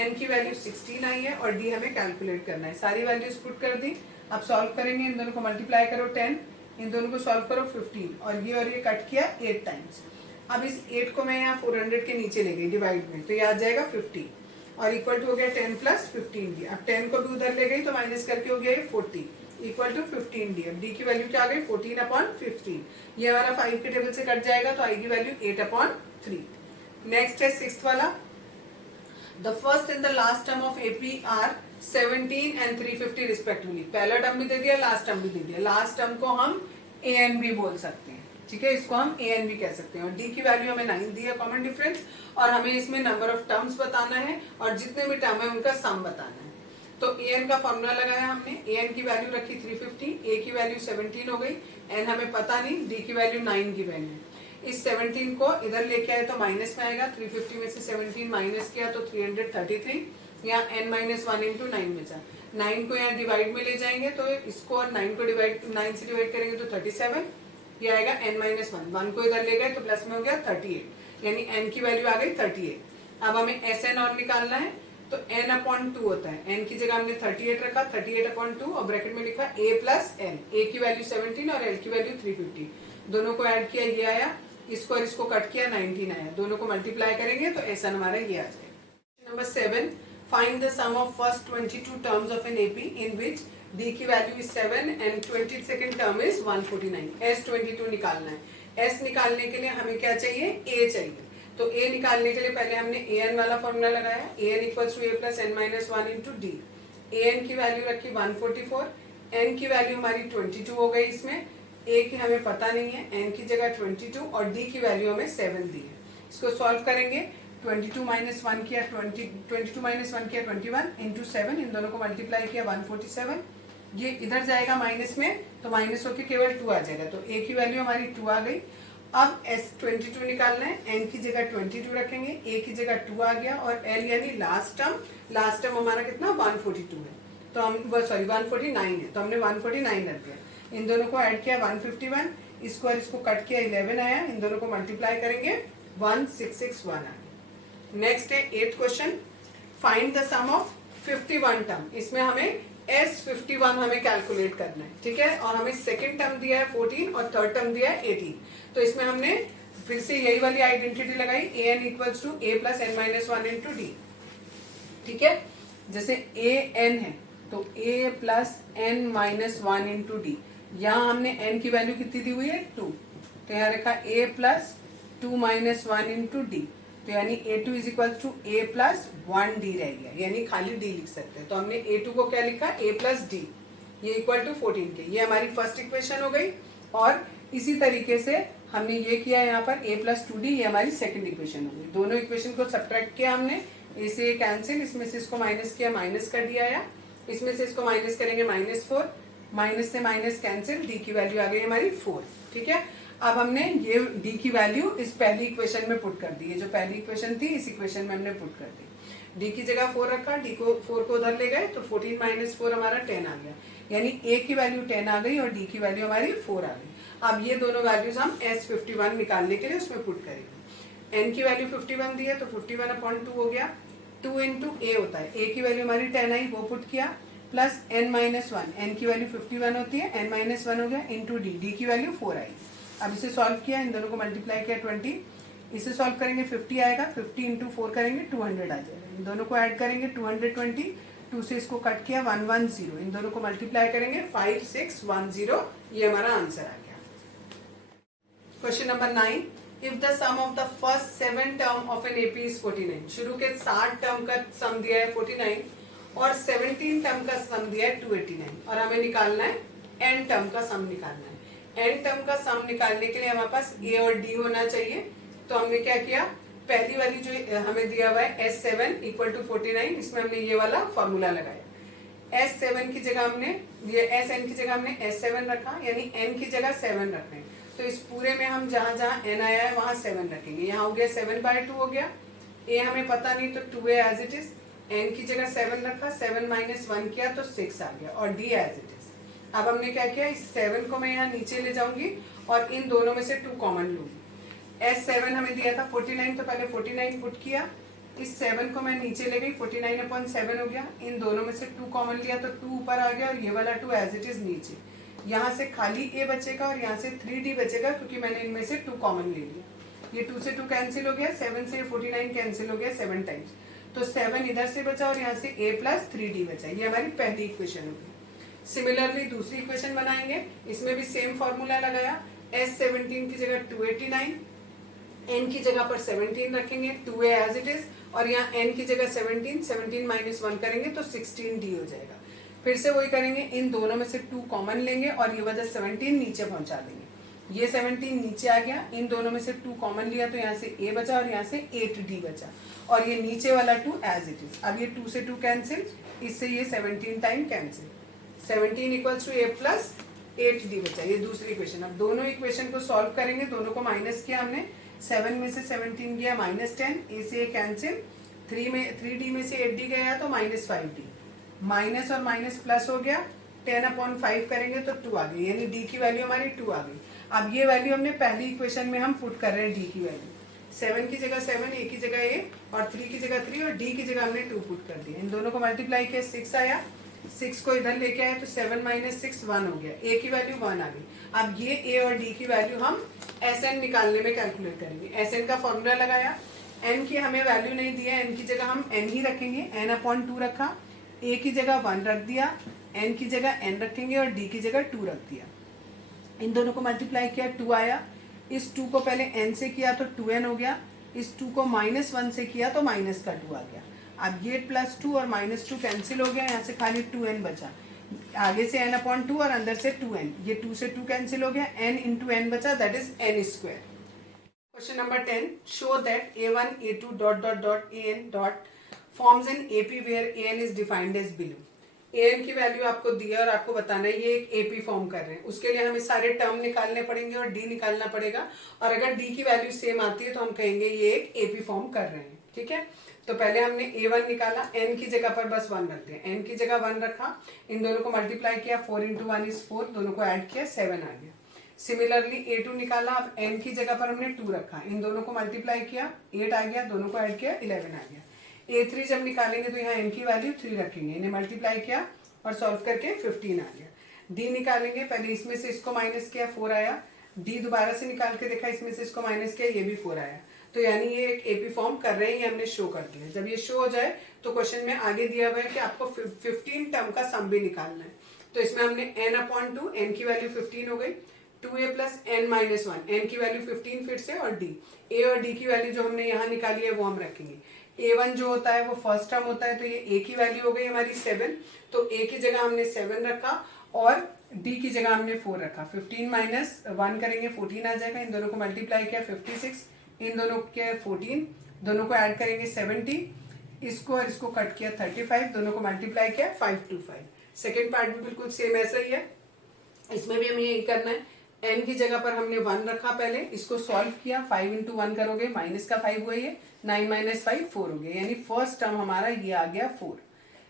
n की वैल्यू 16 आई है और d हमें कैलकुलेट करना है। सारी वैल्यूज पुट कर दी, अब सॉल्व करेंगे, इन दोनों को मल्टीप्लाई करो 10, इन दोनों को सॉल्व करो 15 और ये कट किया 8 टाइम्स। अब इस 8 को मैं यहाँ 400 के नीचे ले गई डिवाइड में, तो ये आ जाएगा 50 और इक्वल टू हो गया 10 प्लस 15D। अब 10 को भी उधर ले गई तो माइनस करके हो गया ये 40 इक्वल टू 15D। अब D की वैल्यू क्या आ गई 14/15। ये हमारा 5 के टेबल से कट जाएगा तो आएगी वैल्यू 8/3। नेक्स्ट है 6th वाला, the first and the last term of AP are 17 and 350 respectively. पहला टर्म भी दे दिया, लास्ट टर्म भी दे दिया। लास्ट टर्म को हम ANB बोल सकते हैं, ठीक है, इसको हम ANB कह सकते हैं। और D की वैल्यू हमें 9 दी है, कॉमन डिफरेंस, और हमें इसमें नंबर ऑफ टर्म्स बताना है और जितने भी टर्म है उनका सम बताना है। तो AN का फॉर्मूला लगाया हमने, AN की वैल्यू रखी 350, A की वैल्यू 17 हो गई, N हमें पता नहीं, D की वैल्यू 9 गिवन है। इस 17 को इधर लेके आए तो माइनस में आएगा, 350 में से 17 माइनस किया तो 333, यहाँ n-1 इंटू 9 में जा, 9 को यहाँ डिवाइड में ले जाएंगे तो इसको और 9 को डिवाइड 9 से डिवाइड करेंगे तो 37, ये आएगा n-1, 1 को इधर ले गए तो प्लस में हो गया 38, यानी n की वैल्यू आ गई 38। अब हमें SN और निकालना है तो n/2 होता है, n की जगह हमने 38 रखा, 38/2 और ब्रैकेट में लिखा a प्लस l, a की वैल्यू 17 और l की वैल्यू 350, दोनों को ऐड किया ये आया, इसको और इसको कट किया 19 आया, दोनों को मल्टीप्लाई करेंगे तो ऐसा हमारा ये आ जाएगा। Number 7, find the sum of first 22 terms of an AP in which D की value is 7 and 22nd term is 149। S22 निकालना है। S निकालने के लिए हमें क्या चाहिए, A चाहिए। तो A निकालने के लिए पहले हमने AN वाला फॉर्मूला लगाया, AN equals to A plus n-1 into D। AN की वैल्यू रखी 144, N की वैल्यू हमारी 22 हो गई, इसमें A की हमें पता नहीं है, N की जगह 22 और D की वैल्यू हमें 7 दी है। इसको सॉल्व करेंगे, 22 माइनस 1 किया 22 माइनस 1 किया 21 इंटू 7, इन दोनों को मल्टीप्लाई किया 147, ये इधर जाएगा माइनस में तो माइनस होके केवल 2 आ जाएगा, तो A की वैल्यू हमारी 2 आ गई। अब S22 निकालना है, N की जगह 22 रखेंगे, A की जगह 2 आ गया और L यानी लास्ट टर्म हमारा कितना 142 है, तो हम 149 है, तो हमने 149 रख दिया। इन दोनों को ऐड किया 151, इसको और इसको कट किया 11 आया, इन दोनों को मल्टीप्लाई करेंगे 1661 आया। नेक्स्ट है 8th question, find the sum of 51 term. इसमें हमें S51 हमें कैलकुलेट करना है, ठीक है, और हमें सेकंड टर्म दिया है 14 और थर्ड टर्म दिया है 18। तो इसमें हमने फिर से यही वाली आइडेंटिटी लगाई, AN equals to A plus n-1 into D, ठीक है। जैसे AN है तो A plus n-1 into D, यहाँ हमने n की वैल्यू कितनी दी हुई है 2, तो यहाँ रखा A plus 2 minus 1 into D, तो यानी A2 is equal to A plus 1D रह गया, यानी खाली D लिख सकते हैं। तो हमने A2 को क्या लिखा A प्लस D, ये इक्वल टू 14 के, ये हमारी फर्स्ट इक्वेशन हो गई। और इसी तरीके से हमने ये किया यहाँ पर A प्लस 2D, ये हमारी सेकंड इक्वेशन हो गई। दोनों इक्वेशन को सब्ट्रैक्ट किया हमने, A से कैंसिल, इसमें से इसको माइनस किया, माइनस कर दिया आया, इसमें से इसको माइनस करेंगे -4, माइनस से माइनस कैंसिल, D की वैल्यू आ गई हमारी 4, ठीक है। अब हमने ये D की वैल्यू इस पहली इक्वेशन में पुट कर दी है, जो पहली इक्वेशन थी इस इक्वेशन में हमने पुट कर दी। D की जगह 4 रखा, D को 4 को उधर ले गए तो 14 माइनस 4 हमारा 10 आ गया, यानी A की वैल्यू 10 आ गई और D की वैल्यू हमारी 4 आ गई। अब ये दोनों वैल्यूज हम S51 निकालने के लिए उसमें पुट करेंगे। N की वैल्यू 51 दी है तो 51/2 हो गया, 2 इंटू A होता है, A की वैल्यू हमारी 10 आई, वो पुट किया, प्लस n-1, N की वैल्यू 51 होती है, n-1 हो गया इंटू D की वैल्यू 4 आई। अब इसे सॉल्व किया, इन दोनों को मल्टीप्लाई किया 20, इसे सॉल्व करेंगे 50 आएगा, 50 इंटू 4 करेंगे 200 आ जाएगा, इन दोनों को ऐड करेंगे 220, 2 से इसको कट किया 110, इन दोनों को मल्टीप्लाई करेंगे 5610, ये हमारा आंसर आ गया। Question number 9, if the sum of the first 7 term of an AP is 49। शुरू के 7 टर्म का सम दिया है 49 और 17 टर्म का सम दिया है 289 और हमें निकालना है n टर्म का सम निकालना है। n टर्म का सम निकालने के लिए हमारे पास A और D होना चाहिए, तो हमने क्या किया, पहली वाली जो हमें दिया हुआ है S7 इक्वल टू 49, इसमें हमने ये वाला फॉर्मूला लगाया। S7 की जगह हमने ये SN की जगह हमने S7 रखा, यानी n की जगह 7 रख रहे हैं, तो इस पूरे में हम जहां जहां n आया है वहां 7 रखेंगे। यहाँ हो गया 7/2 हो गया, A हमें पता नहीं तो 2A as it is, n की जगह 7 रखा, 7 माइनस 1 किया तो 6 आ गया और D एज इट इज। अब हमने क्या किया, इस 7 को मैं यहाँ नीचे ले जाऊंगी और इन दोनों में से 2 कॉमन लूंगी। S7 हमें दिया था 49, तो पहले 49 पुट किया, इस 7 को मैं नीचे ले गई, 49/7 हो गया, इन दोनों में से 2 कॉमन लिया तो 2 ऊपर आ गया और ये वाला 2 एज इट इज नीचे। यहाँ से खाली A बचेगा और यहाँ से 3D बचेगा क्योंकि मैंने इनमें से 2 कॉमन ले लिया। ये 2 से 2 कैंसिल हो गया, 7 से 49 कैंसिल हो गया 7 टाइम्स, तो 7 इधर से बचा और यहाँ से a प्लस 3d बचा। ये हमारी पहली इक्वेशन होगी। सिमिलरली दूसरी इक्वेशन बनाएंगे, इसमें भी सेम फॉर्मूला लगाया, S17 की जगह 289, n की जगह पर 17 रखेंगे, 2a एज इट इज, और यहाँ n की जगह 17, 17 माइनस 1 करेंगे तो 16d हो जाएगा। फिर से वही करेंगे, इन दोनों में से 2 कॉमन लेंगे और ये वजह 17 नीचे पहुंचा देंगे। ये 17 नीचे आ गया, इन दोनों में से 2 कॉमन लिया तो यहाँ से a बचा और यहाँ से 8d बचा, और ये नीचे वाला 2 एज इट इज। अब ये 2 से 2 कैंसिल, इससे ये 17 time cancel, 17 equals to a plus 8d बचा। ये दूसरी इक्वेशन। अब दोनों इक्वेशन को सॉल्व करेंगे, दोनों को माइनस किया हमने, 7 में से 17 गया -10, a से कैंसिल, 3d में से 8d गया तो -5d, माइनस और माइनस प्लस हो गया, 10/5 करेंगे तो 2 आ गई, यानी d की वैल्यू हमारी 2 आ गई। अब ये वैल्यू हमने पहली इक्वेशन में हम पुट कर रहे हैं, d की वैल्यू 7 की जगह 7, a की जगह a, और 3 की जगह 3, और d की जगह हमने 2 पुट कर दिया। इन दोनों को मल्टीप्लाई किया, 6 आया, 6 को इधर लेके आए तो 7 माइनस 6 1 हो गया, a की वैल्यू 1 आ गई। अब ये a और d की वैल्यू हम Sn निकालने में कैलकुलेट करेंगे। Sn का फॉर्मूला लगाया, n की हमें वैल्यू नहीं दी है, n की जगह हम n ही रखेंगे, n/2 रखा, a की जगह 1 रख दिया, n की जगह n रखेंगे और d की जगह 2 रख दिया। इन दोनों को मल्टीप्लाई किया, 2 आया, इस 2 को पहले n से किया तो 2n हो गया, इस 2 को -1 से किया तो माइनस का 2 आ गया। अब ये +2 और -2 कैंसिल हो गया, यहाँ से खाली 2n बचा, आगे से n/2 और अंदर से 2n, ये 2 से 2 कैंसिल हो गया, n इंटू n बचा, that is n²। Question number 10, show that a1 a2 dot dot dot an dot forms an AP where an is defined as below. an की वैल्यू आपको दी है और आपको बताना है ये एक AP फॉर्म कर रहे हैं, उसके लिए हमें सारे टर्म निकालने पड़ेंगे और d निकालना पड़ेगा, और अगर d की वैल्यू सेम आती है तो हम कहेंगे ये एक AP फॉर्म कर रहे हैं। ठीक है, तो पहले हमने a1 निकाला, n की जगह पर बस 1 रखते हैं, n की जगह 1 रखा, इन दोनों को मल्टीप्लाई किया, 4 इंटू 1 इज 4, दोनों को ऐड किया, 7 आ गया। सिमिलरली a2 निकाला, अब n की जगह पर हमने 2 रखा, इन दोनों को मल्टीप्लाई किया, 8 आ गया, दोनों को ऐड किया, 11 आ गया। a3 जब निकालेंगे तो यहाँ n की वैल्यू 3 रखेंगे, इन्हें मल्टीप्लाई किया और सॉल्व करके 15 आ गया। d निकालेंगे, पहले इसमें से इसको माइनस किया, 4 आया, d दोबारा से निकाल के देखा, इसमें से इसको माइनस किया, ये भी 4 आया, तो यानी ये एक AP फॉर्म कर रहे हैं, ये हमने शो कर दिया। जब ये शो हो जाए तो क्वेश्चन में आगे दिया हुआ है कि आपको 15 टर्म का सम भी निकालना है, तो इसमें हमने n/2, n की वैल्यू 15 हो गई, 2a plus n minus 1, n की वैल्यू 15 फिर से, और d, a और d की वैल्यू जो हमने यहाँ निकाली है वो हम रखेंगे। a1 जो होता है वो फर्स्ट टर्म होता है, तो ये a की वैल्यू हो गई हमारी 7, तो a की जगह हमने 7 रखा और d की जगह हमने 4 रखा, 15 माइनस 1 करेंगे 14 आ जाएगा, इन दोनों को मल्टीप्लाई किया 56, इन दोनों के 14, दोनों को ऐड करेंगे 70, इसको और इसको कट किया 35, दोनों को मल्टीप्लाई किया 525। सेकेंड पार्ट भी बिल्कुल सेम ऐसा ही है, इसमें भी हमें यही करना है, n की जगह पर हमने 1 रखा, पहले इसको सॉल्व किया, 5 इंटू 1 करोगे, माइनस का 5 हुआ, ये 9 माइनस 5 4 हो गया, यानी फर्स्ट टर्म हमारा ये आ गया 4।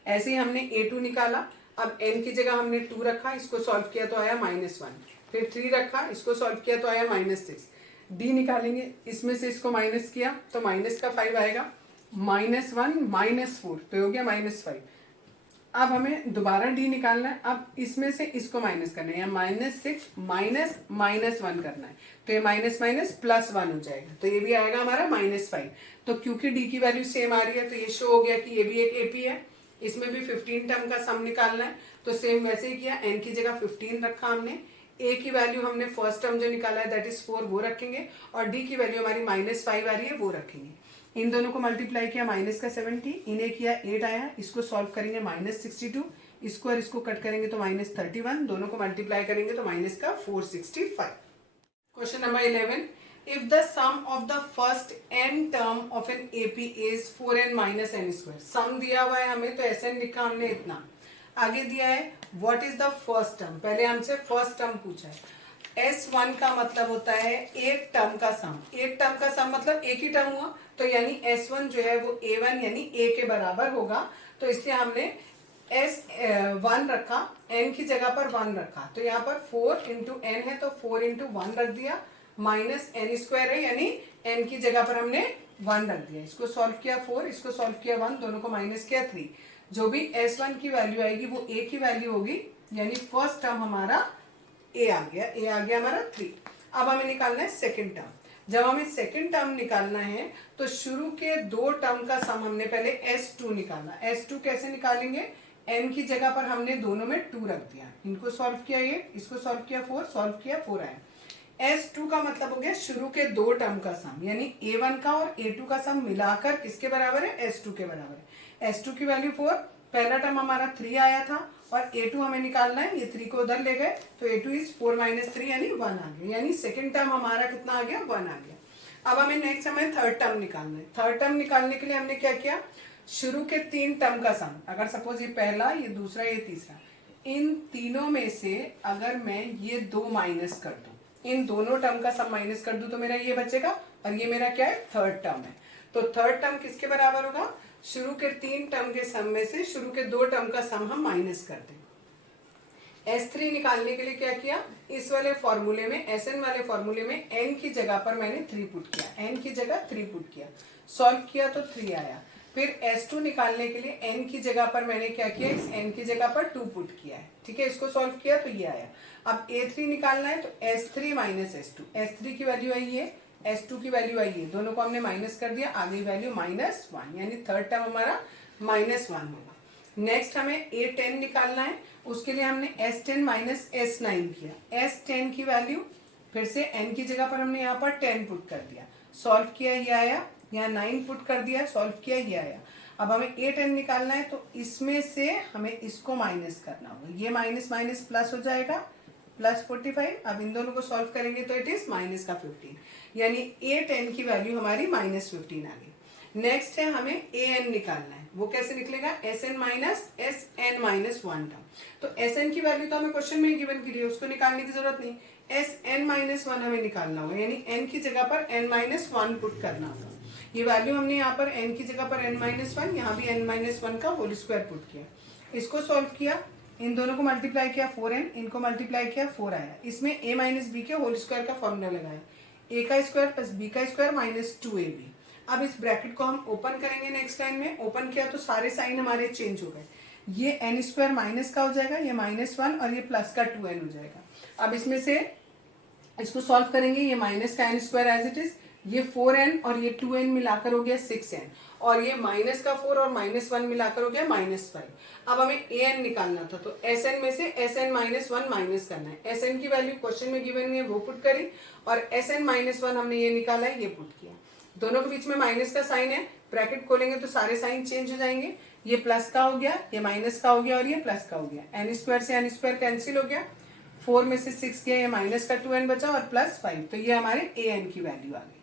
ऐसे ही हमने a2 निकाला, अब n की जगह हमने 2 रखा, इसको सॉल्व किया तो आया -1, फिर 3 रखा, इसको सॉल्व किया तो आया -6, d निकालेंगे, इसमें से इसको माइनस किया तो माइनस का 5 आएगा, -1 -4 तो हो गया -5। अब हमें दोबारा d निकालना है, अब इसमें से इसको माइनस करना है, या -6 माइनस -1 करना है, तो ये माइनस माइनस +1 हो जाएगा, तो ये भी आएगा हमारा -5। तो क्योंकि d की वैल्यू सेम आ रही है तो ये शो हो गया कि ये भी एक AP है, इसमें भी 15 टर्म का सम निकालना है, तो सेम वैसे ही किया, n की जगह 15 रखा हमने, a की वैल्यू हमने फर्स्ट टर्म जो निकाला है दैट इज 4 वो रखेंगे, और d की वैल्यू हमारी -5 आ रही है वो रखेंगे। इन दोनों को मल्टीप्लाई किया, माइनस का 70, इन्हें किया 8 आया, इसको सॉल्व करेंगे -62, इसको और इसको कट करेंगे तो -31, दोनों को मल्टीप्लाई करेंगे तो माइनस का 465। Question number 11, if the sum of the first n term of an AP is 4n minus n²। Sum दिया हुआ है हमें, तो Sn लिखा हमने इतना, आगे दिया है what is the first term, पहले हमसे फर्स्ट टर्म पूछा है। S1 का मतलब होता है एक टर्म का सम, एक टर्म का सम मतलब एक ही टर्म हुआ, तो यानी S1 जो है वो A1 यानी A के बराबर होगा, तो इसलिए हमने S1 रखा, n की जगह पर 1 रखा, तो यहाँ पर 4 इंटू n है तो 4 इंटू 1 रख दिया, माइनस n² है यानी n की जगह पर हमने 1 रख दिया, इसको सॉल्व किया 4, इसको सॉल्व किया 1, दोनों को माइनस किया 3, जो भी S1 की वैल्यू आएगी वो A की वैल्यू होगी, यानी फर्स्ट टर्म हमारा A आ गया हमारा 3। अब हमें निकालना है सेकेंड टर्म, जब हमें सेकंड टर्म निकालना है तो शुरू के दो टर्म का सम हमने पहले S2 निकालना। S2 कैसे निकालेंगे, n की जगह पर हमने दोनों में 2 रख दिया, इनको सॉल्व किया, ये इसको सॉल्व किया, 4 सॉल्व किया, 4 आया। S2 का मतलब हो गया शुरू के दो टर्म का सम, यानी A1 का और A2 का सम मिलाकर किसके बराबर है, S2 के बराबर है। S2 की वैल्यू 4, पहला टर्म हमारा 3 आया था और A2 हमें निकालना है, ये 3 को उधर ले गए तो A2 इज 4 - 3 यानी 1 आ गया, यानी सेकंड टर्म हमारा कितना आ गया, 1 आ गया। अब हमें नेक्स्ट हमें थर्ड टर्म निकालना है। थर्ड टर्म निकालने के लिए हमने क्या किया, शुरू के 3 टर्म का सम, अगर सपोज ये पहला, ये दूसरा, ये तीसरा, इन तीनों में से अगर मैं ये 2 माइनस कर दूं, इन दोनों टर्म का सम माइनस कर दूं तो मेरा ये बचेगा और ये मेरा क्या है, थर्ड टर्म है। तो थर्ड टर्म किसके बराबर होगा, शुरू के 3 टर्म के सम में से शुरू के 2 टर्म का सम हम माइनस कर दें। S3 निकालने के लिए क्या किया, इस वाले फॉर्मूले में, Sn वाले फॉर्मूले में n की जगह पर मैंने 3 पुट किया, n की जगह 3 पुट किया, सॉल्व किया तो 3 आया। फिर S2 निकालने के लिए n की जगह पर मैंने क्या किया, इस n की जगह पर 2 पुट किया है, ठीक है, इसको सॉल्व किया तो ये आया। अब A3 निकालना है तो S3 - S2, S3 की वैल्यू आई है, S2 की वैल्यू आई है, दोनों को हमने माइनस कर दिया, आ गई वैल्यू -1, यानी थर्ड टर्म हमारा -1 होगा। नेक्स्ट हमें A10 निकालना है, उसके लिए हमने S10 - S9 किया। S10 की वैल्यू फिर से n की जगह पर हमने यहाँ पर 10 पुट कर दिया, सॉल्व किया, ये आया, यहाँ 9 पुट कर दिया, सॉल्व किया, ये आया। अब हमें A10 निकालना है तो इसमें से हमें इसको माइनस करना होगा, ये माइनस माइनस प्लस हो जाएगा, +45। अब इन दोनों को सॉल्व करेंगे तो इट इज माइनस का 15, यानी A10 की वैल्यू हमारी -15 आ गई। नेक्स्ट है हमें AN निकालना है, वो कैसे निकलेगा, SN - SN - 1 टर्म। तो SN की वैल्यू तो हमें क्वेश्चन में गिवन की है, उसको निकालने की जरूरत नहीं, SN - 1 हमें निकालना होगा, यानी n की जगह पर n - 1 पुट करना होगा। ये वैल्यू हमने यहाँ पर n की जगह पर n - 1, यहाँ भी n - 1 का होल स्क्वायर पुट किया, इसको सॉल्व किया, इन दोनों को मल्टीप्लाई किया 4n, इनको मल्टीप्लाई किया 4 आया। इसमें a - b के होल स्क्वायर का फॉर्मूला लगाया, a का स्क्वायर प्लस b का स्क्वायर -2ab। अब इस ब्रैकेट को हम ओपन करेंगे, नेक्स्ट लाइन में ओपन किया तो सारे साइन हमारे चेंज हो गए, ये n स्क्वायर माइनस का हो जाएगा, ये -1 और ये प्लस का 2n हो जाएगा। अब इसमें से इसको सॉल्व करेंगे, ये माइनस का n square as it is, ये 4n और ये 2n मिलाकर हो गया 6n, और ये माइनस का 4 और -1 मिलाकर हो गया -5। अब हमें an निकालना था तो Sn में से Sn - 1 माइनस करना है। Sn की वैल्यू क्वेश्चन में गिवन है, वो पुट करी, और Sn - 1 हमने ये निकाला है, ये पुट किया। दोनों के बीच में माइनस का साइन है, ब्रैकेट खोलेंगे तो सारे साइन चेंज हो जाएंगे, ये प्लस का हो गया, ये माइनस का हो गया और ये प्लस का हो गया, n स्क्वायर से n स्क्वायर कैंसिल हो गया, 4 में से 6 गया, ये माइनस का 2n बचा और +5, तो ये हमारे an की वैल्यू आ गई।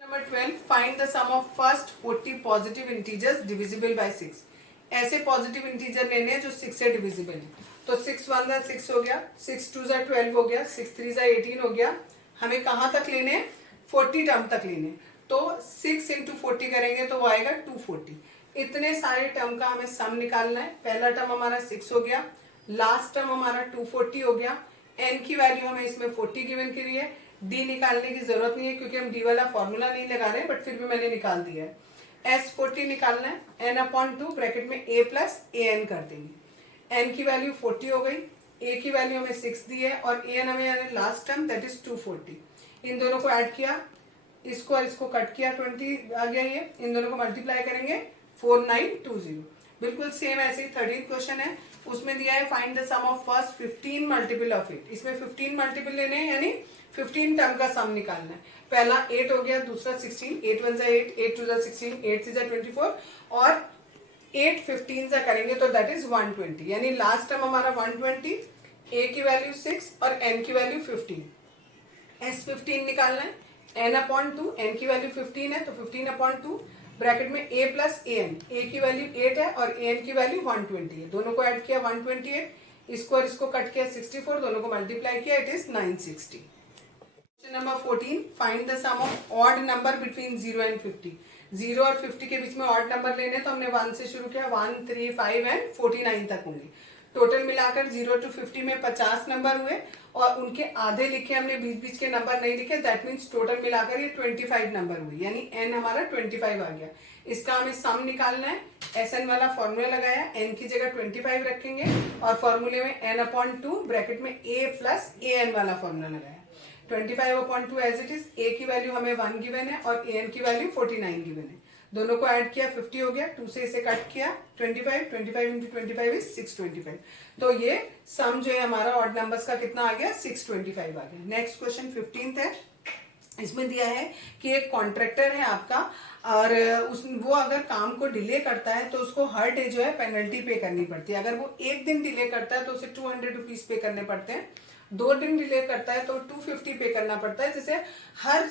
Number 12, find the sum of first 40 positive integers divisible by 6। ऐसे पॉजिटिव इंटीजर लेने हैं जो 6 से डिविजिबल है, तो 6 1 ज़ा 6 हो गया, 6 2 ज़ा 12 हो गया, 6 3 ज़ा 18 हो गया। हमें कहाँ तक लेने हैं, 40 टर्म तक लेने, तो 6 × 40 करेंगे तो वो आएगा 240। इतने सारे टर्म का हमें सम निकालना है। पहला टर्म हमारा 6 हो गया, लास्ट टर्म हमारा 240 हो गया, n की वैल्यू हमें इसमें 40 गिवन की है, d निकालने की जरूरत नहीं है क्योंकि हम d वाला फॉर्मूला नहीं लगा रहे हैं, बट फिर भी मैंने निकाल दिया है। S40 निकालना है, n/2 ब्रैकेट में a प्लस an कर देंगे, n की वैल्यू 40 हो गई, a की वैल्यू हमें 6 दी है और an हमें लास्ट टर्म दैट इज 240। इन दोनों को ऐड किया, इसको और इसको कट किया, 20 आ गया, ये इन दोनों को मल्टीप्लाई करेंगे 4920। बिल्कुल सेम ऐसे ही 13th क्वेश्चन है, उसमें दिया है find the sum of first 15 multiple of it. इसमें 15 मल्टीपल लेने हैं, यानी 15 टर्म का सम निकालना है। पहला 8 हो गया, दूसरा 16, 8 1 ज़ा 8, 8 2 ज़ा 16, 8 3 ज़ा 24 और 8 15 ज़ा करेंगे तो दैट इज 120, यानी लास्ट टर्म हमारा 120, a की वैल्यू 6 और n की वैल्यू 15। S15 निकालना है, n/2, n की वैल्यू 15 है तो 15/2 ब्रैकेट में a प्लस an, a की वैल्यू 8 है और an की वैल्यू 120 है, दोनों को ऐड किया 128, इसको और इसको कट किया 64, दोनों को मल्टीप्लाई किया, it is 960। Question number 14, find the sum of odd number between 0 and 50। 0 और 50 के बीच में ऑड नंबर लेने, तो हमने 1 से शुरू किया, 1 3 5 एंड 49 तक होंगे। टोटल मिलाकर 0 to 50 में 50 नंबर हुए और उनके आधे लिखे हमने, बीच बीच के नंबर नहीं लिखे, दैट मीन्स टोटल मिलाकर ये 25 नंबर हुए, यानी n हमारा 25 आ गया। इसका हमें सम निकालना है, Sn वाला फॉर्मूला लगाया, n की जगह 25 रखेंगे और फॉर्मूले में n/2 ब्रैकेट में a प्लस an वाला फॉर्मूला लगाया। 25/2 एज इट इज। ए की वैल्यू हमें 1 गिवन है और an की वैल्यू 49 गिवन है। दोनों को ऐड किया 50 हो गया, 2 से इसे कट किया 25, 25 इंटू 25 इज 625। तो ये सम जो है हमारा ऑड नंबर्स का कितना आ गया, 625 आ गया। नेक्स्ट क्वेश्चन 15th है। इसमें दिया है कि एक कॉन्ट्रैक्टर है आपका और वो अगर काम को डिले करता है तो उसको हर डे जो है पेनल्टी पे करनी पड़ती है। अगर वो एक दिन डिले करता है तो उसे 200 रुपीज पे करने पड़ते हैं। 2 दिन डिले करता है तो 250 पे करना पड़ता है। जैसे हर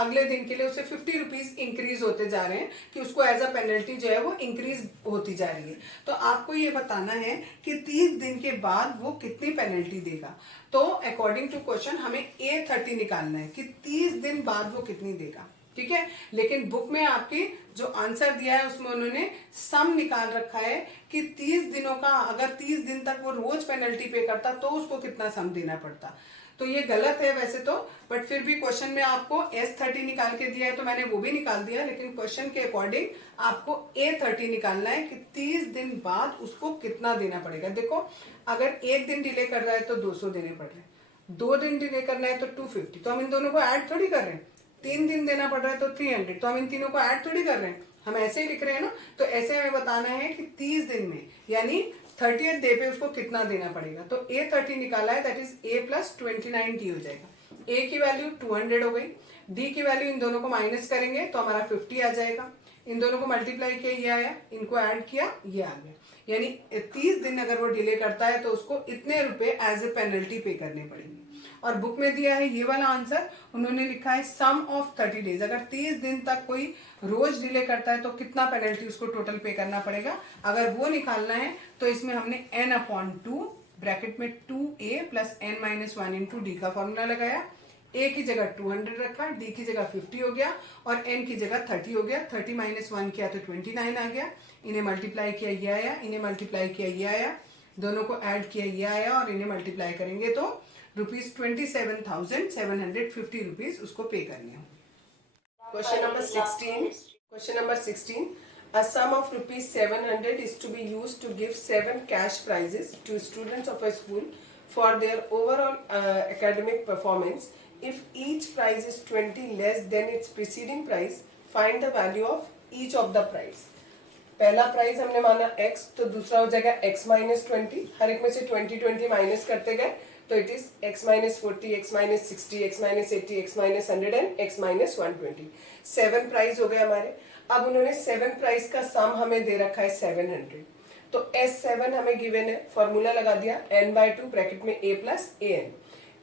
अगले दिन के लिए उसे 50 रुपीज इंक्रीज होते जा रहे हैं कि उसको एज अ पेनल्टी जो है वो इंक्रीज होती जा रही है। तो आपको ये बताना है कि 30 दिन के बाद वो कितनी पेनल्टी देगा। तो अकॉर्डिंग टू क्वेश्चन हमें A30 निकालना है कि 30 दिन बाद वो कितनी देगा, ठीक है। लेकिन बुक में आपकी जो आंसर दिया है उसमें उन्होंने सम निकाल रखा है कि 30 दिनों का, अगर 30 दिन तक वो रोज पेनल्टी पे करता तो उसको कितना सम देना पड़ता। तो ये गलत है वैसे तो, बट फिर भी क्वेश्चन में आपको S30 निकाल के दिया है तो मैंने वो भी निकाल दिया। लेकिन क्वेश्चन के अकॉर्डिंग आपको A30 निकालना है कि 30 दिन बाद उसको कितना देना पड़ेगा। देखो अगर एक दिन डिले कर रहा है तो 200 देने पड़ रहे हैं, 2 दिन डिले करना है तो 250। तो हम इन दोनों को ऐड थोड़ी कर रहे हैं। 3 दिन देना पड़ रहा है तो 300। तो हम इन तीनों को ऐड थोड़ी कर रहे हैं, हम ऐसे ही लिख रहे हैं ना। तो ऐसे हमें बताना है कि 30 दिन में यानी 30th डे पे उसको कितना देना पड़ेगा। तो A30 निकाला है, that is A plus 29T हो जाएगा। A की वैल्यू 200 हो गई, D की वैल्यू इन दोनों को माइनस करेंगे तो हमारा 50 आ जाएगा। इन दोनों को मल्टीप्लाई किया ये आया, इनको ऐड किया ये आ गया। यानी 30 दिन अगर वो डिले करता है तो उसको इतने रुपए एज ए पेनल्टी पे करने पड़ेंगे। और बुक में दिया है ये वाला आंसर, उन्होंने लिखा है सम ऑफ 30 डेज। अगर 30 दिन तक कोई रोज डिले करता है तो कितना पेनल्टी उसको टोटल पे करना पड़ेगा, अगर वो निकालना है तो इसमें हमने n/2 ब्रैकेट में 2a plus n-1 into D का फॉर्मूला लगाया। a की जगह 200 रखा, d की जगह 50 हो गया और n की जगह 30 हो गया। 30 माइनस 1 किया तो 29 आ गया। इन्हें मल्टीप्लाई किया ये आया, इन्हें मल्टीप्लाई किया ये आया, दोनों को ऐड किया ये आया और इन्हें मल्टीप्लाई करेंगे तो ₹27,750 रुपीज उसको पे करने होंगे। Question number 16. Question number 16. A sum of ₹700 is to be used to give 7 cash prizes to students of a school for their overall academic performance. If each prize is 20 less than its preceding prize, find the value of each of the prize. पहला prize हमने माना x, तो दूसरा हो जाएगा x minus 20। हर एक में से 20 माइनस करते गए तो it is x minus 40, x minus 60, x minus 80, x minus 100 and x minus 120। 7 prize हो गए हमारे। अब उन्होंने 7 प्राइज का सम हमें दे रखा है 700। तो S7 हमें गिवन है, फॉर्मूला लगा दिया n/2 ब्रैकेट में a प्लस an।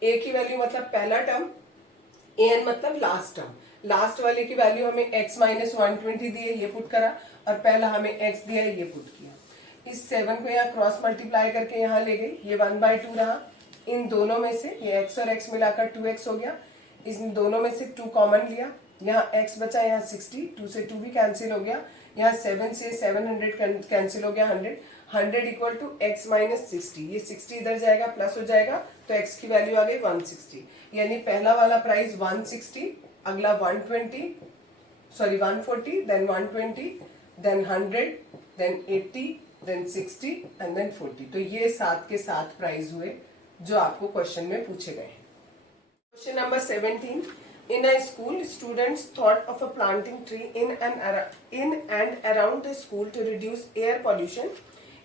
a की वैल्यू मतलब पहला टर्म, an मतलब लास्ट टर्म। लास्ट वाले की वैल्यू हमें x माइनस 120 दी है, ये पुट करा, और पहला हमें x दिया है, ये पुट किया। इस 7 को यहाँ क्रॉस मल्टीप्लाई करके यहाँ ले गई, ये 1/2 रहा। इन दोनों में से ये x और x मिलाकर 2x हो गया। इन दोनों में से 2 कॉमन लिया, यहाँ x बचा, यहाँ 60, 2 से 2 भी कैंसिल हो गया, यहाँ 7 से 700 कैंसिल हो गया, 100 इक्वल टू x माइनस 60। ये 60 इधर जाएगा प्लस हो जाएगा तो x की वैल्यू आ गई 160। यानी पहला वाला प्राइस 160, अगला 140, then 120, then 100, then 80, then 60 and then 40। तो ये 7 के 7 प्राइज हुए जो आपको क्वेश्चन में पूछे गए हैं। Question number 17। In a school, students thought of a planting tree in and around the school to reduce air pollution.